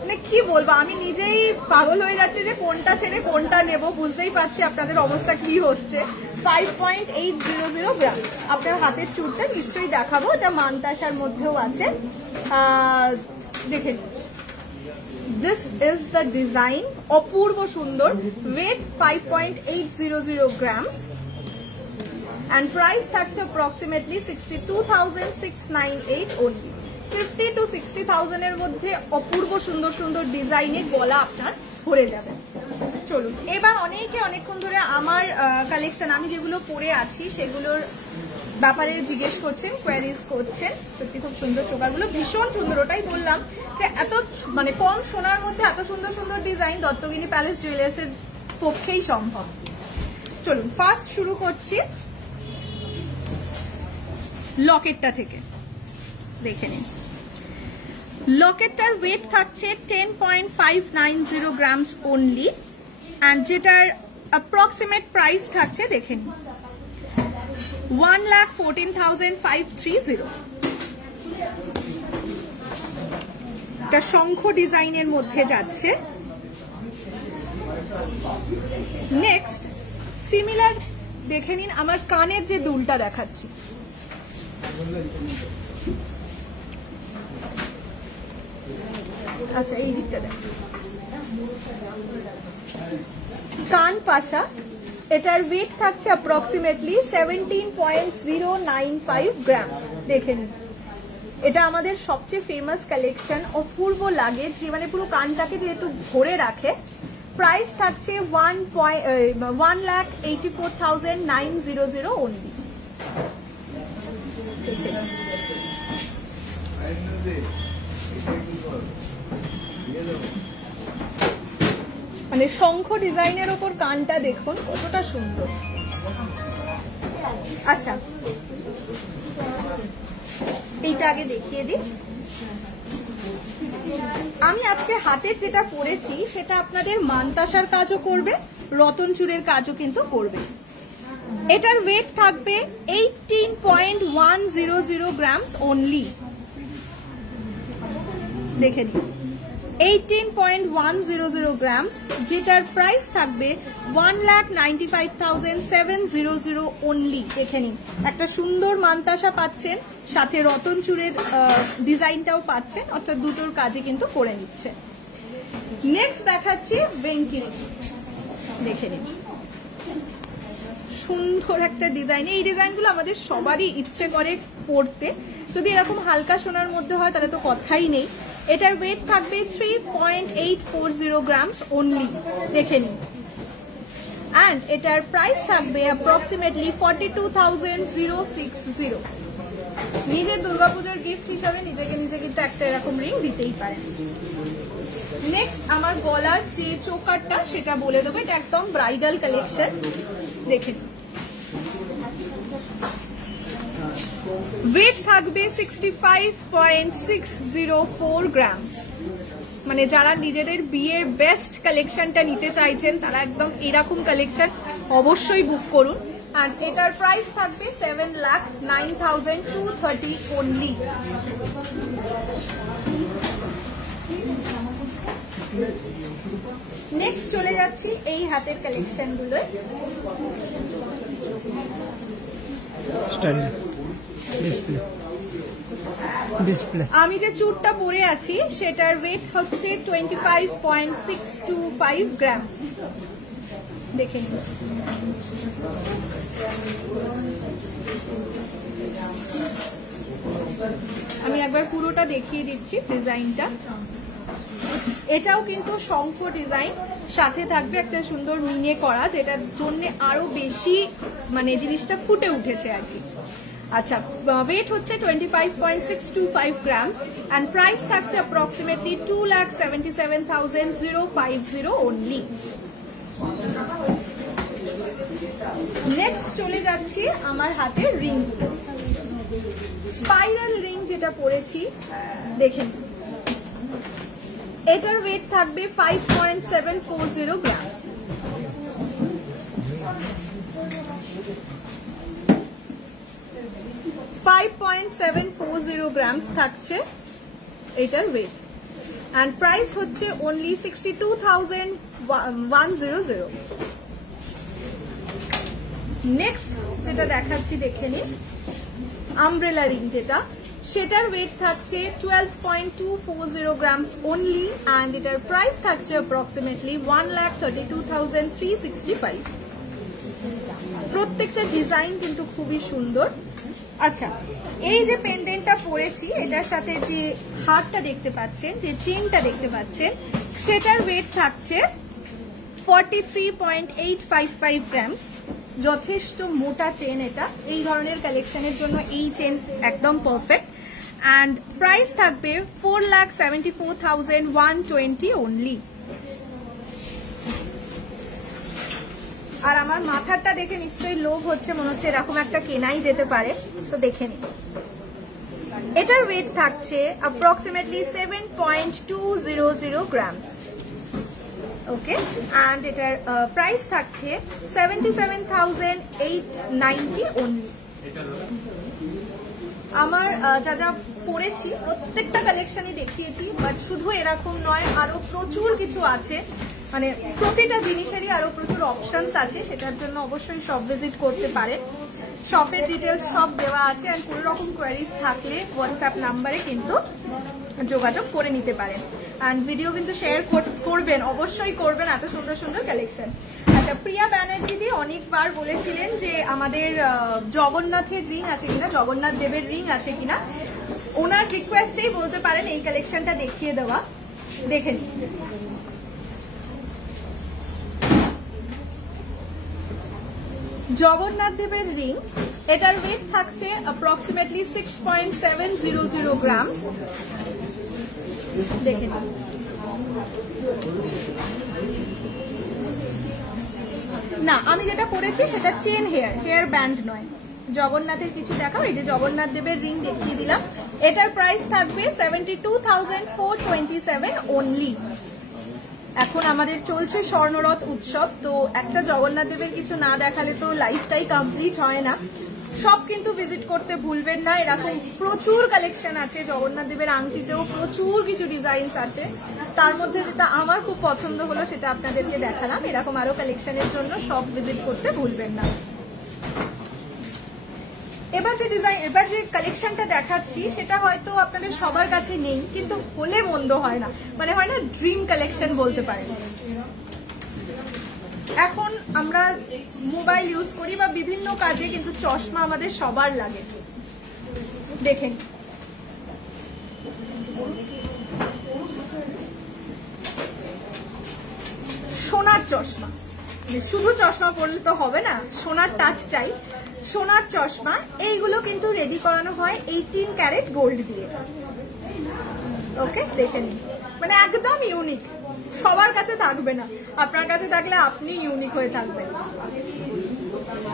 মানে কি বলবো, আমি নিজেই পাগল হয়ে যাচ্ছি যে কোনটা ছেড়ে কোনটা নেব। বুঝতেই পারছি আপনাদের অবস্থা কি হচ্ছে। 5.800 গ্রাম। আপনার হাতের চুড়টা নিশ্চয়ই দেখাবো, এটা মানতাসার মধ্যেও আছে। দেখেন, দিস ইজ দ্য ডিজাইন, অপূর্ব সুন্দর। ওয়েট 5.800 গ্রামস and price থাকছে approximately 62,698 only। 50 to 60,000 এর মধ্যে অপূর্ব সুন্দর সুন্দর ডিজাইনের গলা আপনার ভরে যাবে। চলুন, এবার অনেকে অনেকক্ষণ ধরে আমার কালেকশন, আমি যেগুলো পরে আছি সেগুলোর ব্যাপারে জিজ্ঞেস করছেন, কোয়ারিজ করছেন। সত্যি খুব সুন্দর, চোকারগুলো ভীষণ সুন্দর। ওটাই বললাম যে এত মানে কম সোনার মধ্যে এত সুন্দর সুন্দর ডিজাইন দত্তগিরি প্যালেস জুয়েলার্সের পক্ষেই সম্ভব। চলুন, ফার্স্ট শুরু করছি লকেটটা থেকে। দেখে নিন, লকেটটার ওয়েট থাকছে 10.590 গ্রামস অনলি, অ্যান্ড যেটার অ্যাপ্রক্সিমেট প্রাইস থাকছে দেখে নিন 1,14,530। এটা শঙ্খ ডিজাইনের মধ্যে যাচ্ছে। নেক্সট সিমিলার দেখে নিন, আমার কানের যে দুলটা দেখাচ্ছি, আচ্ছা এই দিকটা দেখ, কান পাশা। এটার ওয়েট থাকছে অ্যাপ্রক্সিমেটলি 17.095 গ্রামস। দেখে নিন, এটা আমাদের সবচেয়ে ফেমাস কালেকশন, অপূর্ব লাগে, যে মানে পুরো কানটাকে যেহেতু ভরে রাখে। প্রাইস থাকছে 1,84,900 অনলি। মানে শঙ্খ ডিজাইনের ওপর কানটা দেখুন কতটা সুন্দর। আচ্ছা, এইটা আগে দেখিয়ে দিই। আমি আজকে হাতের যেটা পরেছি সেটা আপনাদের মানতাসার কাজও করবে, রতন চূড়ের কাজও কিন্তু করবে। এটার ওয়েট থাকবে 18.100 গ্রামস অনলি। দেখে নিন, 18.100 গ্রামস, যেটার প্রাইস থাকবে 1,95,700 অনলি। দেখে নিন, একটা সুন্দর মানতাসা পাচ্ছেন, সাথে রতন চূড়ের ডিজাইনটাও পাচ্ছেন, অর্থাৎ দুটোর কাজে কিন্তু করে নিচ্ছে। নেক্সট দেখাচ্ছি বেঙ্কিরি। দেখে নিন, সুন্দর একটা ডিজাইন। এই ডিজাইনগুলো আমাদের সবারই ইচ্ছে করে পড়তে, যদি এরকম হালকা সোনার মধ্যে হয় তাহলে তো কথাই নেই। এটার ওয়েট থাকবে 3.840 গ্রামস অনলি। দেখে নিন, অ্যান্ড এটার প্রাইস থাকবে অ্যাপ্রক্সিমেটলি 42,060। নিজের দুর্গাপূজার গিফট হিসাবে নিজেকে নিজে কিন্তু একটা এরকম রিং দিতেই পারেন। নেক্সট আমার গলার যে চোকারটা সেটা বলে দেবো, এটা একদম ব্রাইডাল কালেকশন। দেখে নিন, ওয়েট থাকবে 65.604 গ্রামস। মানে যারা নিজেদের বিয়ের বেস্ট কালেকশনটা নিতে চাইছেন তারা একদম এরকম কালেকশন অবশ্যই বুক করুন। আর এটার প্রাইস থাকবে 7,09,230 অনলি। নেক্সট চলে যাচ্ছি এই হাতের কালেকশন গুলোয়। আমি যে চুড়টা পরে আছি সেটার ওয়েট হচ্ছে 25.625 গ্রামস। দেখে নিন, আমি একবার পুরোটা দেখিয়ে দিচ্ছি ডিজাইনটা। এটাও কিন্তু শঙ্খ ডিজাইন, সাথে থাকবে একটা সুন্দর মিনে করা, যেটার জন্য আরো বেশি মানে জিনিসটা ফুটে উঠেছে আর কি। আচ্ছা, ওয়েট হচ্ছে 25.625 গ্রামস অ্যান্ড প্রাইস থাকছে অ্যাপ্রক্সিমেটলি 2,77,050 অনলি। নেক্সট চলে যাচ্ছি আমার হাতের রিং, স্পাইরাল রিং যেটা পরেছি দেখেন, এটার ওয়েট থাকবে 5.740 গ্রামস। গ্রামস থাকছে এটার ওয়েট অ্যান্ড প্রাইস হচ্ছে অনলি 62,100। নেক্সট যেটা দেখাচ্ছি দেখে নিন, আমব্রেলা রিং যেটা, সেটার ওয়েট থাকছে 12.240 গ্রামস অনলি অ্যান্ড এটার প্রাইস থাকছে অ্যাপ্রক্সিমেটলি 1,32,365। প্রত্যেকটা ডিজাইন কিন্তু খুবই সুন্দর। আচ্ছা, এই যে পেন্ডেন্টটা পরেছি এটার সাথে যে হারটা দেখতে পাচ্ছেন, যে চেনটা দেখতে পাচ্ছেন, সেটার ওয়েট থাকছে 43.855 গ্রামস। যথেষ্ট মোটা চেন এটা, এই ধরনের কালেকশনের জন্য এই চেন একদম পারফেক্ট অ্যান্ড প্রাইস থাকবে 4,74,120 অনলি। আর আমার মাথাটা দেখে নিশ্চয়ই লোভ হচ্ছে, মনে হচ্ছে এরকম একটা কেনাই যেতে পারে, তো দেখে নিন। এটার ওয়েট থাকছে অ্যাপ্রক্সিমেটলি 7.200 গ্রামস। ওকে, অ্যান্ড এটার প্রাইস থাকছে 77,890 অনলি। আমার যা যা পরেছি প্রত্যেকটা কালেকশনই দেখিয়েছি, বাট শুধু এরকম নয়, আরো প্রচুর কিছু আছে, মানে প্রতিটা জিনিসেরই আরো প্রচুর অপশনস আছে, সেটার জন্য অবশ্যই শপ ভিজিট করতে পারেন। শপের ডিটেলস সব দেওয়া আছে অ্যান্ড কোনো রকম কোয়ারিজ থাকলে হোয়াটসঅ্যাপ নাম্বারে কিন্তু যোগাযোগ করে নিতে পারেন অ্যান্ড ভিডিও কিন্তু শেয়ার করবেন, অবশ্যই করবেন, এত সুন্দর সুন্দর কালেকশন। আচ্ছা, প্রিয়া ব্যানার্জি দি অনেকবার বলেছিলেন যে আমাদের জগন্নাথের রিং আছে কিনা, জগন্নাথ দেবের রিং আছে কিনা, ওনার রিকোয়েস্টেই বলতে পারেন এই কালেকশনটা দেখিয়ে দেওয়া। দেখে নিন, জগন্নাথ দেবের রিং, এটার ওয়েট থাকছে অ্যাপ্রক্সিমেটলি 6.700 গ্রামস। দেখে নিন, না আমি যেটা পরেছি সেটা চেন হেয়ার ব্যান্ড নয়, জগন্নাথের কিছু দেখাও। এই যে জগন্নাথ দেবের রিং দেখিয়ে দিলাম, এটার প্রাইস থাকবে 72,427 অনলি। এখন আমাদের চলছে স্বর্ণরথ উৎসব, তো একটা জগন্নাথ দেবের কিছু না দেখালে তো লাইফটাই কমপ্লিট হয় না। সব কিন্তু ভিজিট করতে ভুলবেন না, এরকম প্রচুর কালেকশন আছে। জগন্নাথ দেবের আংটিতেও প্রচুর কিছু ডিজাইনস আছে, তার মধ্যে যেটা আমার খুব পছন্দ হলো সেটা আপনাদেরকে দেখালাম। এরকম আরো কালেকশনের জন্য সব ভিজিট করতে ভুলবেন না। এবার যে কালেকশনটা দেখাচ্ছি সেটা হয়তো আপনাদের সবার কাছে নেই, কিন্তু হলে মন্দ হয় না, মানে হয় না ড্রিম কালেকশন বলতে পারেন। এখন আমরা মোবাইল ইউজ করি বা বিভিন্ন কাজে, কিন্তু চশমা আমাদের সবার লাগে। দেখেন, সোনার চশমা, শুধু চশমা পরলে তো হবে না, সোনার টাচ চাই। সোনার চশমা এইগুলো কিন্তু রেডি করানো হয় 18 ক্যারেট গোল্ড দিয়ে। ওকে, দেখে নিন, মানে একদম ইউনিক, সবার কাছে থাকবে না, আপনার কাছে থাকলে আপনি ইউনিক হয়ে থাকবেন।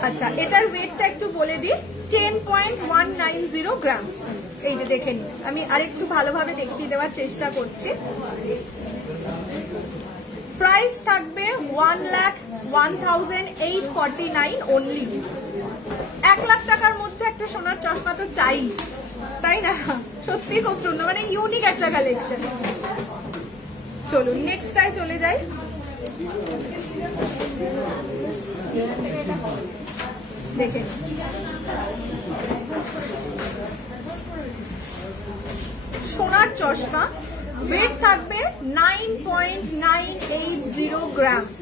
আচ্ছা, এটার ওয়েটটা একটু বলে দিই, 10.190 গ্রামস। এই যে দেখে নিন, আমি আরেকটু ভালোভাবে দেখিয়ে দেওয়ার চেষ্টা করছি। প্রাইস থাকবে 1,01,849 অনলি। 1 লাখ টাকার মধ্যে একটা সোনার চশমা তো চাই, তাই না? সত্যি খুব সুন্দর, মানে ইউনিক একটা কালেকশন। চলুন নেক্সটটায় চলে যাই। দেখেন, সোনার চশমা, ওয়েট থাকবে 9.980 গ্রামস।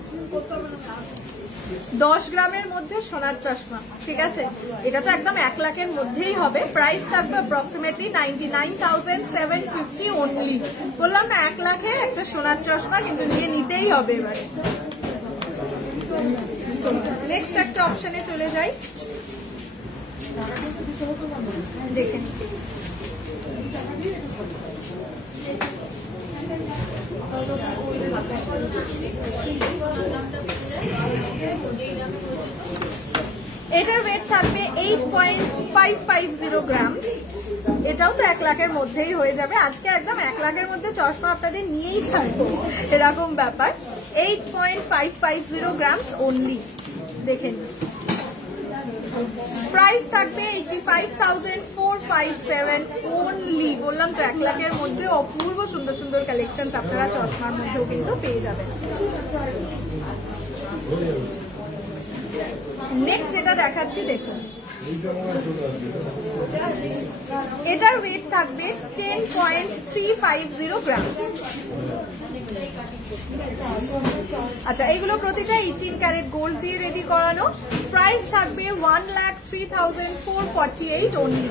10 গ্রামের মধ্যে সোনার চশমা, ঠিক আছে? এটা তো একদম 1 লাখের মধ্যেই হবে। প্রাইস থাকবে অ্যাপ্রক্সিমেটলি 99,750 অনলি। বললাম না 1 লাখে একটা সোনার চশমা, কিন্তু নিয়ে নিতেই হবে এবারে। নেক্সট একটা অপশনে চলে যাই। দেখেন এটার ওয়েট থাকবে 8.550 গ্রাম। এটাও তো 1 লাখের মধ্যেই হয়ে যাবে। আজকে একদম 1 লাখের মধ্যে চশমা আপনাদের নিয়েই ছাড়বো, এরকম ব্যাপার। 8.550 গ্রামস অনলি। দেখেন প্রাইস থাকবে 85,457 অনলি। বললাম তো 1 লাখের মধ্যে অপূর্ব সুন্দর সুন্দর কালেকশন আপনারা চশমার মধ্যেও কিন্তু পেয়ে যাবেন। নেক্সট যেটা দেখাচ্ছি দেখুন, এটার ওয়েট থাকবে 10.350 গ্রাম। আচ্ছা, এগুলো প্রতিটা 18 ক্যারেট গোল্ড দিয়ে রেডি করানো। প্রাইস থাকবে 1,03,448 অনলি।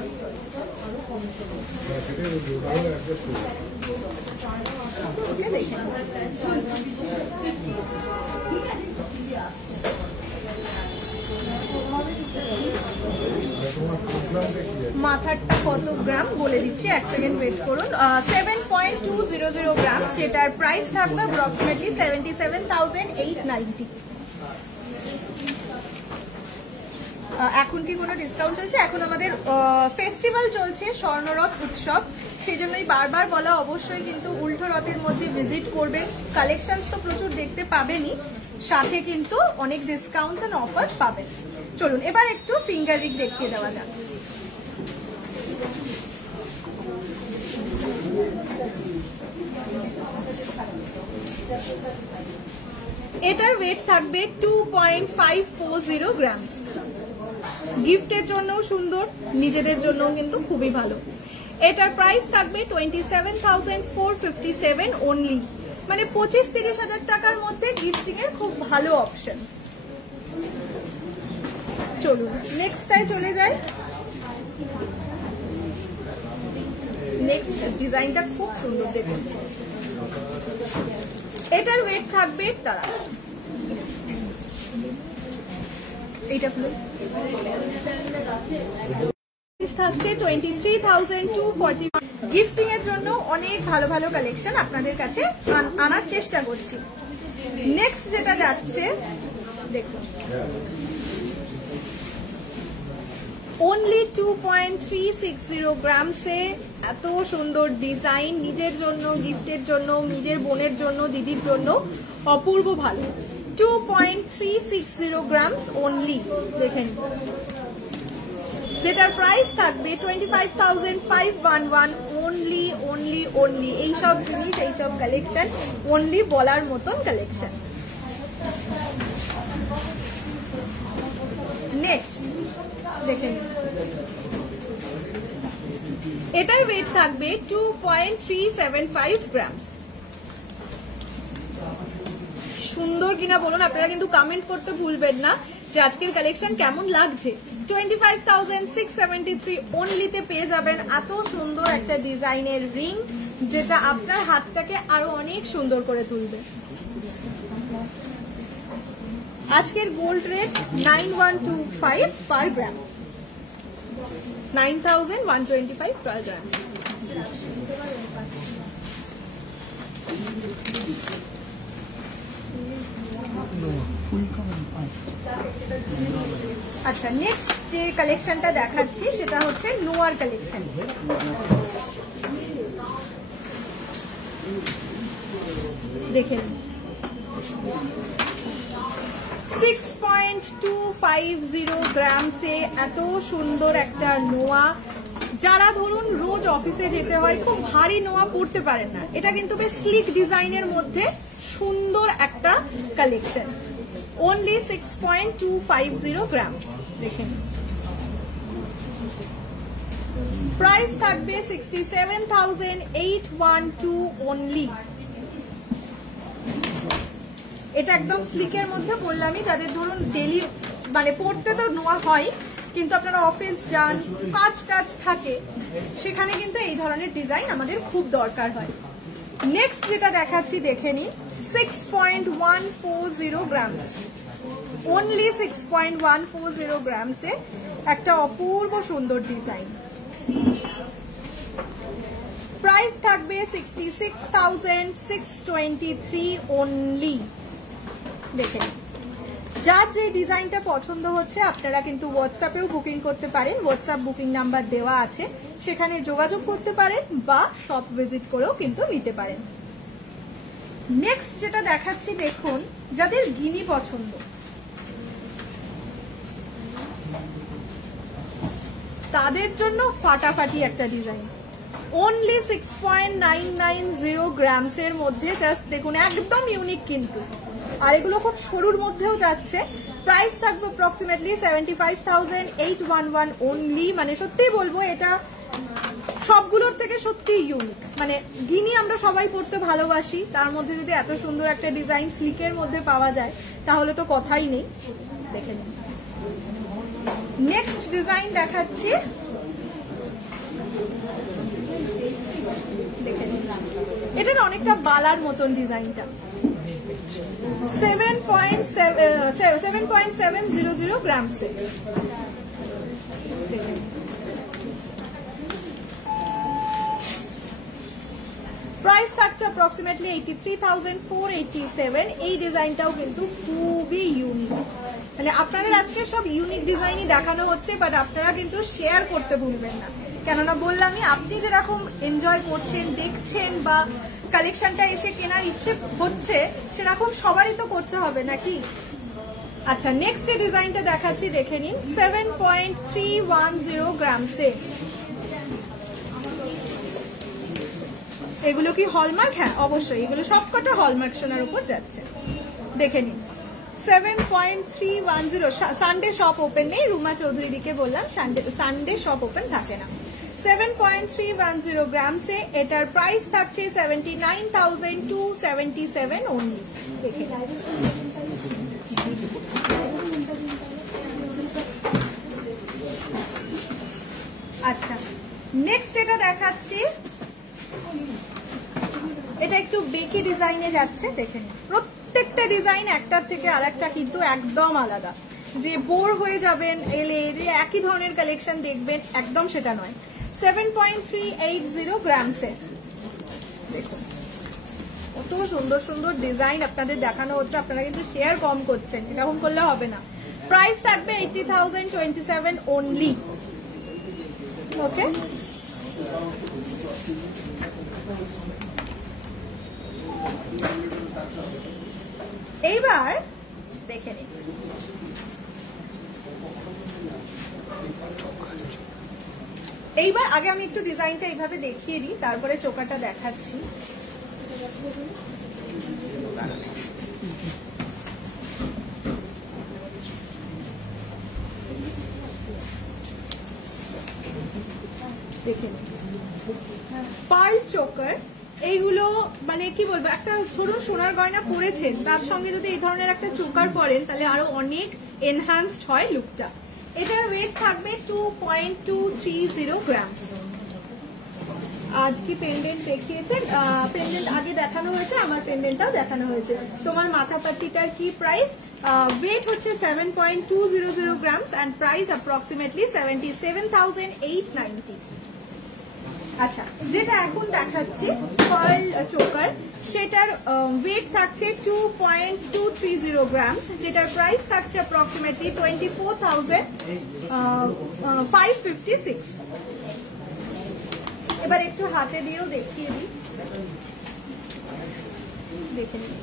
মাথারটা কত গ্রাম বলে দিচ্ছি, 1 সেকেন্ড ওয়েট করুন। 7.200 গ্রাম, যেটার প্রাইস থাকবে অ্যাপ্রক্সিমেটলি 77,890। এখন কি কোনো ডিসকাউন্ট চলছে? এখন আমাদের ফেস্টিভ্যাল চলছে, স্বর্ণরথ উৎসব, সেই জন্যই বারবার বলা, অবশ্যই কিন্তু উল্টো রথের মধ্যে ভিজিট করবেন। কালেকশনস তো প্রচুর দেখতে পাবেনই, সাথে কিন্তু অনেক ডিসকাউন্টস এন্ড অফার্স পাবেন। চলুন এবার একটু ফিঙ্গার রিং দেখিয়ে দেওয়া যাক। এটার ওয়েট থাকবে 2.540 গ্রাম। গিফটের জন্যও সুন্দর, নিজেদের জন্যও কিন্তু খুবই ভালো। এটার প্রাইস থাকবে 27,457 অনলি। মানে 25-30 হাজার টাকার মধ্যে গিফটিং এর খুব ভালো অপশন। চলুন নেক্সটটায় চলে যাই। নেক্সট ডিজাইনটা খুব সুন্দর, দেখুন। এটার ওয়েট থাকবে এইটা খুলে থাকছে 23,240। গিফটিং এর জন্য অনেক ভালো ভালো কালেকশন আপনাদের কাছে আনার চেষ্টা করছি। নেক্সট যেটা যাচ্ছে দেখুন, অনলি 2.360 গ্রামসে এত সুন্দর ডিজাইন, নিজের জন্য, গিফটের জন্য, নিজের বোনের জন্য, দিদির জন্য অপূর্ব ভালো। 2.360 গ্রামস অনলি। দেখেন যেটার প্রাইস থাকবে 25,511 অনলি অনলি অনলি। এইসব জিনিস, এইসব কালেকশন অনলি বলার মতন কালেকশন। নেক্সট দেখেন, এটার ওয়েট থাকবে 2.375 গ্রাম। সুন্দর কিনা বলুন, আপনারা কিন্তু কমেন্ট করতে ভুলবেন না যে আজকের কালেকশন কেমন লাগছে। 25,673 অনলিতে পেয়ে যাবেন এত সুন্দর একটা ডিজাইনের রিং, যেটা আপনার হাতটাকে আরো অনেক সুন্দর করে তুলবে। আজকের গোল্ড রেট 9125 পার গ্রাম, 9,125 পার গ্রাম। আচ্ছা, নেক্সট যে কালেকশনটা দেখাচ্ছি সেটা হচ্ছে নোয়ার কালেকশন। দেখেন 6.250 গ্রামসে এত সুন্দর একটা নোয়া। যারা ধরুন রোজ অফিসে যেতে হয়, খুব ভারী নোয়া পড়তে পারেন না, এটা কিন্তু বেশ স্লিক ডিজাইনের মধ্যে সুন্দর একটা কালেকশন। অনলি 6.250 গ্রাম। দেখেন প্রাইস থাকবে 67,812 অনলি। এটা একদম স্লিকের মধ্যে বললামই, যাদের ধরুন ডেলি মানে পড়তে তো নোয়া হয়, কিন্তু আপনারা অফিস যান, কাজ টাজ থাকে, সেখানে কিন্তু এই ধরনের ডিজাইন আমাদের খুব দরকার হয়। নেক্সট যেটা দেখাচ্ছি দেখে নিন, 6.140 গ্রাম। অনলি 6.140 গ্রামসে একটা অপূর্ব সুন্দর ডিজাইন। প্রাইস থাকবে 66,623 অনলি। দেখেন, যার যে ডিজাইনটা পছন্দ হচ্ছে আপনারা কিন্তু হোয়াটসঅ্যাপেও বুকিং করতে পারেন, হোয়াটসঅ্যাপ বুকিং নাম্বার দেওয়া আছে, সেখানে যোগাযোগ করতে পারেন বা শপ ভিজিট করেও কিন্তু নিতে পারেন। নেক্সট যেটা দেখাচ্ছি দেখুন, যাদের গিনি পছন্দ তাদের জন্য ফাটাফাটি একটা ডিজাইন। অনলি 6.990 গ্রামসের মধ্যে, জাস্ট দেখুন একদম ইউনিক কিন্তু, আর এগুলো খুব সরুর মধ্যেও যাচ্ছে। প্রাইস থাকবে অ্যাপ্রক্সিমেটলি 75,811 অনলি। মানে সত্যি বলবো এটা সবগুলোর থেকে সত্যি ইউনিক। মানে গিনি আমরা সবাই পড়তে ভালোবাসি, তার মধ্যে যদি এত সুন্দর একটা ডিজাইন স্লিকের মধ্যে পাওয়া যায় তাহলে তো কথাই নেই। দেখে নিন, নেক্সট ডিজাইন দেখাচ্ছি। দেখে নিন, এটা না অনেকটা বালার মতন ডিজাইনটা। 7.700 গ্রামসে। প্রাইস থাকছে অ্যাপ্রক্সিমেটলি 83,487। এই ডিজাইনটাও কিন্তু খুবই ইউনিক। মানে আপনাদের আজকে সব ইউনিক ডিজাইনই দেখানো হচ্ছে, বাট আপনারা কিন্তু শেয়ার করতে ভুলবেন না, কেননা বললামই আপনি যেরকম এনজয় করছেন, দেখছেন বা কালেকশনটা এসে কেনার ইচ্ছে হচ্ছে, সেরকম সবারই তো করতে হবে নাকি। আচ্ছা, নেক্সট যে ডিজাইনটা দেখাচ্ছি দেখে নিন, 7.310 গ্রামসে। এগুলো কি হলমার্ক? হ্যাঁ অবশ্যই, এগুলো সবকটা হলমার্ক সোনার উপর যাচ্ছে। দেখে নিন, 7.310। সানডে শপ ওপেন নেই, রুমা চৌধুরী দিকে বললাম সানডে শপ ওপেন থাকে না। 7.310 গ্রামসে এটার প্রাইস থাকছে 79,277 অনলি। দেখে আচ্ছা, নেক্সট এটা দেখাচ্ছি, এটা একটু বেকি ডিজাইনে যাচ্ছে। দেখেন, প্রত্যেকটা ডিজাইন একটার থেকে আরেকটা কিন্তু একদম আলাদা। যে বোর হয়ে যাবেন এলে একই ধরনের কালেকশন দেখবেন, একদম সেটা নয়। 7.380 গ্রামসে। দেখুন কত সুন্দর সুন্দর ডিজাইন আপনাদের দেখানো হচ্ছে, আপনারা কিন্তু শেয়ার কম করছেন, এরকম করলে হবে না। প্রাইস থাকবে 80,027 অনলি। ওকে, এইবার দেখে নিন, এইবার আগে আমি একটু ডিজাইনটা এইভাবে দেখিয়ে দিই, তারপরে চোকাটা দেখাচ্ছি। দেখে নিন, পার্ল চোকার। এইগুলো মানে কি বলবো, একটা ধরুন সোনার গয়না পরেছেন, তার সঙ্গে যদি এই ধরনের একটা চোকার পরেন তাহলে আরো অনেক এনহ্যান্সড হয় লুকটা। এটার ওয়েট থাকবে 2.230 গ্রাম। আজ কি পেন্ডেন্ট দেখিয়েছেন? পেন্ডেন্ট আগে দেখানো হয়েছে, আমার পেন্ডেন্টটাও দেখানো হয়েছে। তোমার মাথা পাট্টিটার কি প্রাইস? ওয়েট হচ্ছে 7.200 গ্রামস অ্যান্ড প্রাইস অ্যাপ্রক্সিমেটলি 77,890। আচ্ছা, যেটা এখন দেখাচ্ছি পার্ল চোকার, সেটার ওয়েট থাকছে 2.230 গ্রামস, যেটার প্রাইস থাকছে অ্যাপ্রক্সিমেটলি 24,556। এবার একটু হাতে দিয়েও দেখিয়ে দিই, দেখে নিন।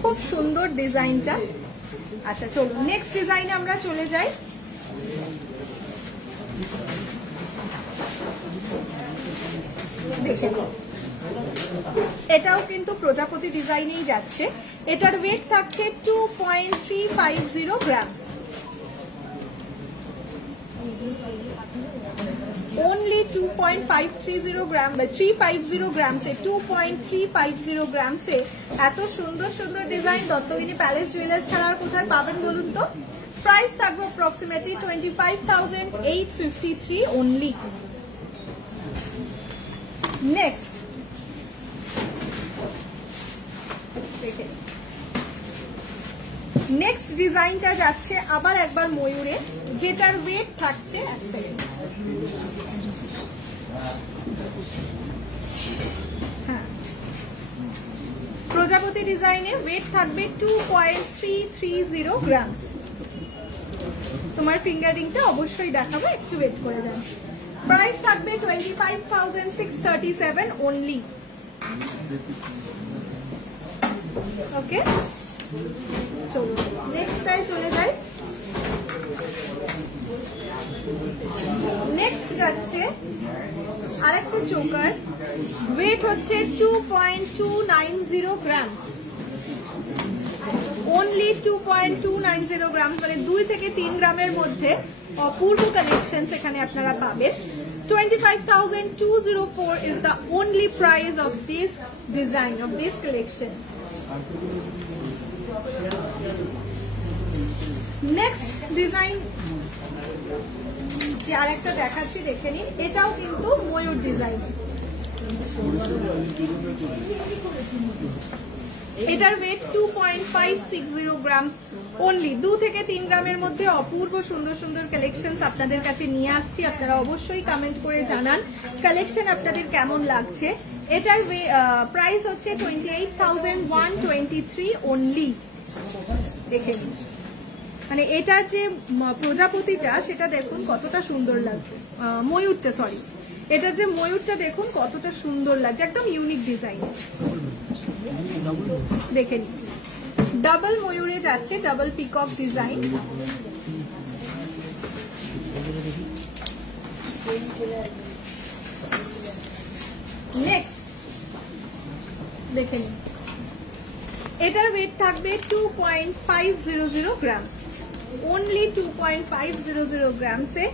খুব সুন্দর ডিজাইনটা। আচ্ছা চলুন নেক্সট ডিজাইনে আমরা চলে যাই। এটাও কিন্তু প্রজাপতি ডিজাইনেই যাচ্ছে। এটার ওয়েট থাকছে 2.350 গ্রাম। ओनली 2.530 ग्राम 350 ग्राम से 2.350 ग्राम से এত সুন্দর সুন্দর ডিজাইন দত্তগিরি প্যালেস জুয়েলার্স ছাড়া আর কোথায় পাবেন বলুন তো। প্রাইস থাকবে অ্যাপ্রক্সিমেটলি 25,853 ওনলি। নেক্সট নেক্সট ডিজাইনটা যাচ্ছে আবার একবার ময়ূরে, যেটার ওয়েট থাকছে প্রজাপতি ডিজাইনে ওয়েট থাকবে 2.330 গ্রাম। তোমার ফিঙ্গারিংটা অবশ্যই দেখাবো, একটু ওয়েট করে দেন। প্রাইস থাকবে 25,637 ওনলি। ওকে, চলো নেক্সটটাই চলে যাই। নেক্সট যাচ্ছে আরেকটা চোকার, ওয়েট হচ্ছে 2.290 গ্রাম, ओनली 2.290 গ্রাম, মানে 2 থেকে 3 গ্রামের মধ্যে অপূর্ব কালেকশন এখানে আপনারা পাবেন। 25,204 is the only price of this design of this collection. Next design যে আরেকটা দেখাচ্ছি দেখে নিন, এটাও কিন্তু ময়ূর ডিজাইন। এটার ওয়েট 2.560 গ্রাম ওনলি। 2 থেকে 3 গ্রামের মধ্যে অপূর্ব সুন্দর সুন্দর কালেকশন আপনাদের কাছে নিয়ে আসছি। আপনারা অবশ্যই কমেন্ট করে জানান কালেকশন আপনাদের কেমন লাগছে। এটার প্রাইস হচ্ছে 28,123 ওনলি। দেখে নিন, মানে এটার যে প্রজাপতিটা সেটা দেখুন কতটা সুন্দর লাগছে, ময়ূরটা সরি, এটার যে ময়ূরটা দেখুন কতটা সুন্দর লাগছে, একদম ইউনিক ডিজাইন। দেখে নিন, ডাবল ময়ূরে যাচ্ছে, ডাবল পিকক ডিজাইন। নেক্সট দেখে নিন, এটার ওয়েট থাকবে 2.500 গ্রাম, ओनली 2.500 গ্রাম से।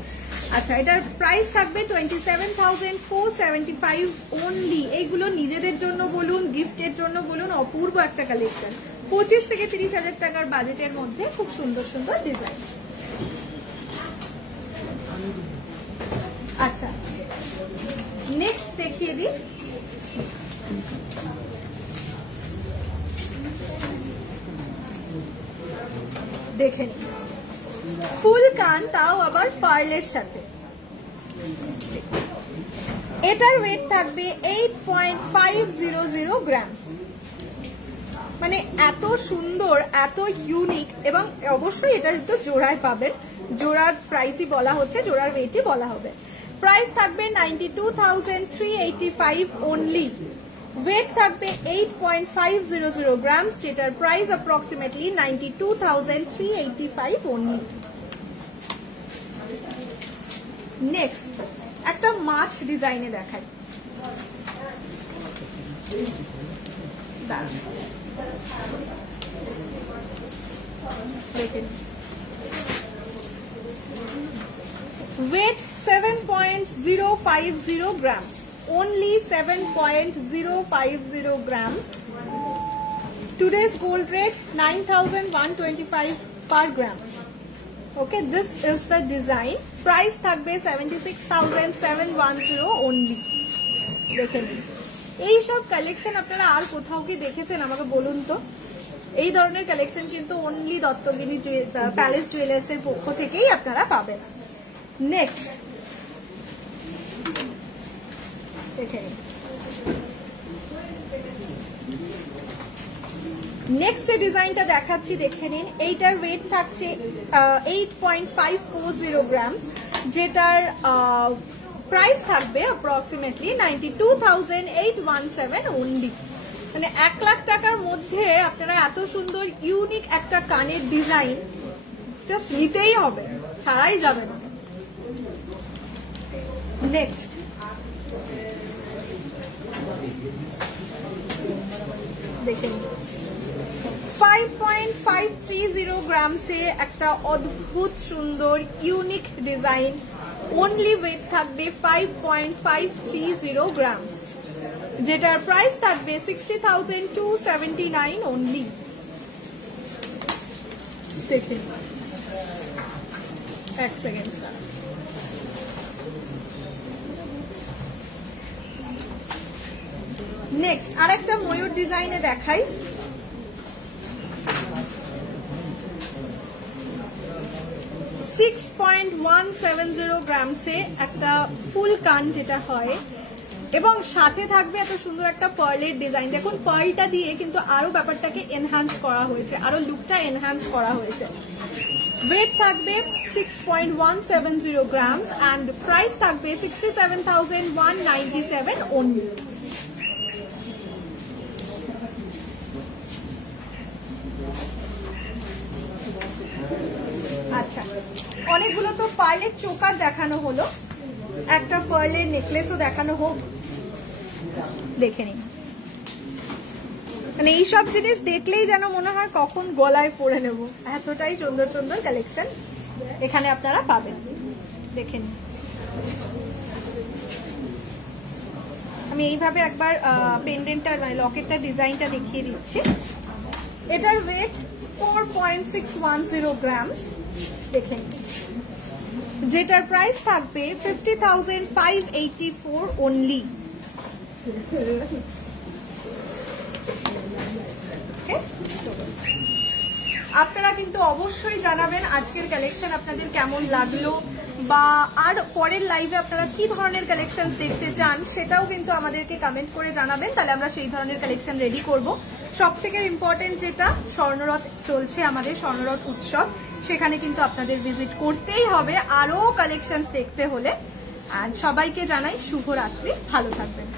আচ্ছা, এটার প্রাইস থাকবে 27,475 ওনলি। এইগুলো নিজেদের জন্য বলুন, গিফটের জন্য বলুন, অপূর্ব একটা কালেকশন। 25 থেকে 30,000 টাকার বাজেটের মধ্যে খুব সুন্দর সুন্দর ডিজাইন। আচ্ছা, নেক্সট দেখিয়ে দিই। দেখে নিন, ফুল কান, তাও আবার পার্লের সাথে। এটার ওয়েট থাকবে 8.500 গ্রাম, মানে এত সুন্দর, এত ইউনিক, এবং অবশ্যই এটা তো জোড়ায় পাবেন। জোড়ার প্রাইসই বলা হচ্ছে, জোড়ার ওয়েটই বলা হবে। প্রাইস থাকবে 92,385 ওনলি। ওয়েট থাকবে 8.500 গ্রাম, যেটার প্রাইস অ্যাপ্রক্সিমেটলি 92,385 ওনলি। নেক্সট একটা মাছ ডিজাইনে দেখাই। Weight 7.050 grams, only 7.050 grams. Today's gold rate 9,125 per gram. Okay, this is the design. Price থাকবে 76,710 only. দেখেন, এই সব কালেকশন আপনারা আর কোথাও কি দেখেছেন আমাকে বলুন তো? এই ধরনের কালেকশন কিন্তু অনলি দত্তগিরি প্যালেস জুয়েলার্স এর পক্ষ থেকেই আপনারা পাবেন। নেক্সট দেখেন, নেক্সট যে ডিজাইনটা দেখাচ্ছি দেখে নিন। এইটার ওয়েট থাকছে 8.540 গ্রাম, যেটার প্রাইস থাকবে অ্যাপ্রক্সিমেটলি 92,817 ওনলি। মানে 1 লাখ টাকার মধ্যে আপনারা এত সুন্দর ইউনিক একটা কানের ডিজাইন জাস্ট নিতেই হবে, ছাড়াই যাবে না। নেক্সট দেখেন, 5.530 গ্রাম সে একটা অদ্ভুত সুন্দর ইউনিক ডিজাইন, অনলি ওয়েট থাকবে 5.530 গ্রামস, যেটার প্রাইস থাকবে 60,279 অনলি। দেখুন এক সেকেন্ড। নেক্সট আরেকটা ময়ূর ডিজাইনে দেখাই। 6.170 গ্রামসে একটা ফুল কান যেটা হয়, এবং সাথে থাকবে এত সুন্দর একটা পার্লের ডিজাইন। দেখুন পার্লটা দিয়ে কিন্তু আরো ব্যাপারটাকে এনহ্যান্স করা হয়েছে, আরো লুকটা এনহ্যান্স করা হয়েছে। ওয়েট থাকবে 6.170 গ্রামস অ্যান্ড প্রাইস থাকবে 67,197 অনলি। আচ্ছা, অনেকগুলো তো পার্লের চোকার দেখানো হলো, একটা পার্লের নেকলেসও দেখানো হোক, দেখে নিন। মানে এইসব জিনিস দেখলেই যেন মনে হয় কখন গলায় পরে নেব, এতটাই সুন্দর সুন্দর কালেকশন এখানে আপনারা পাবেন। দেখে নিন। আমি এইভাবে একবার পেন্ডেন্টটার মানে লকেটটার ডিজাইনটা দেখিয়ে দিচ্ছি। এটার ওয়েট 4.610 গ্রামস, দেখেন, যেটার প্রাইস থাকবে 50,584 অনলি। আপনারা কিন্তু অবশ্যই জানাবেন আজকের কালেকশন আপনাদের কেমন লাগলো, বা আর পরের লাইভে আপনারা কি ধরনের কালেকশন দেখতে চান সেটাও কিন্তু আমাদেরকে কমেন্ট করে জানাবেন, তাহলে আমরা সেই ধরনের কালেকশন রেডি করব। সব থেকে ইম্পর্টেন্ট যেটা, স্বর্ণরথ চলছে আমাদের, স্বর্ণরথ উৎসব, সেখানে কিন্তু আপনাদের ভিজিট করতেই হবে আরো কালেকশন দেখতে হলে। আর সবাইকে জানাই শুভরাত্রি, ভালো থাকবেন।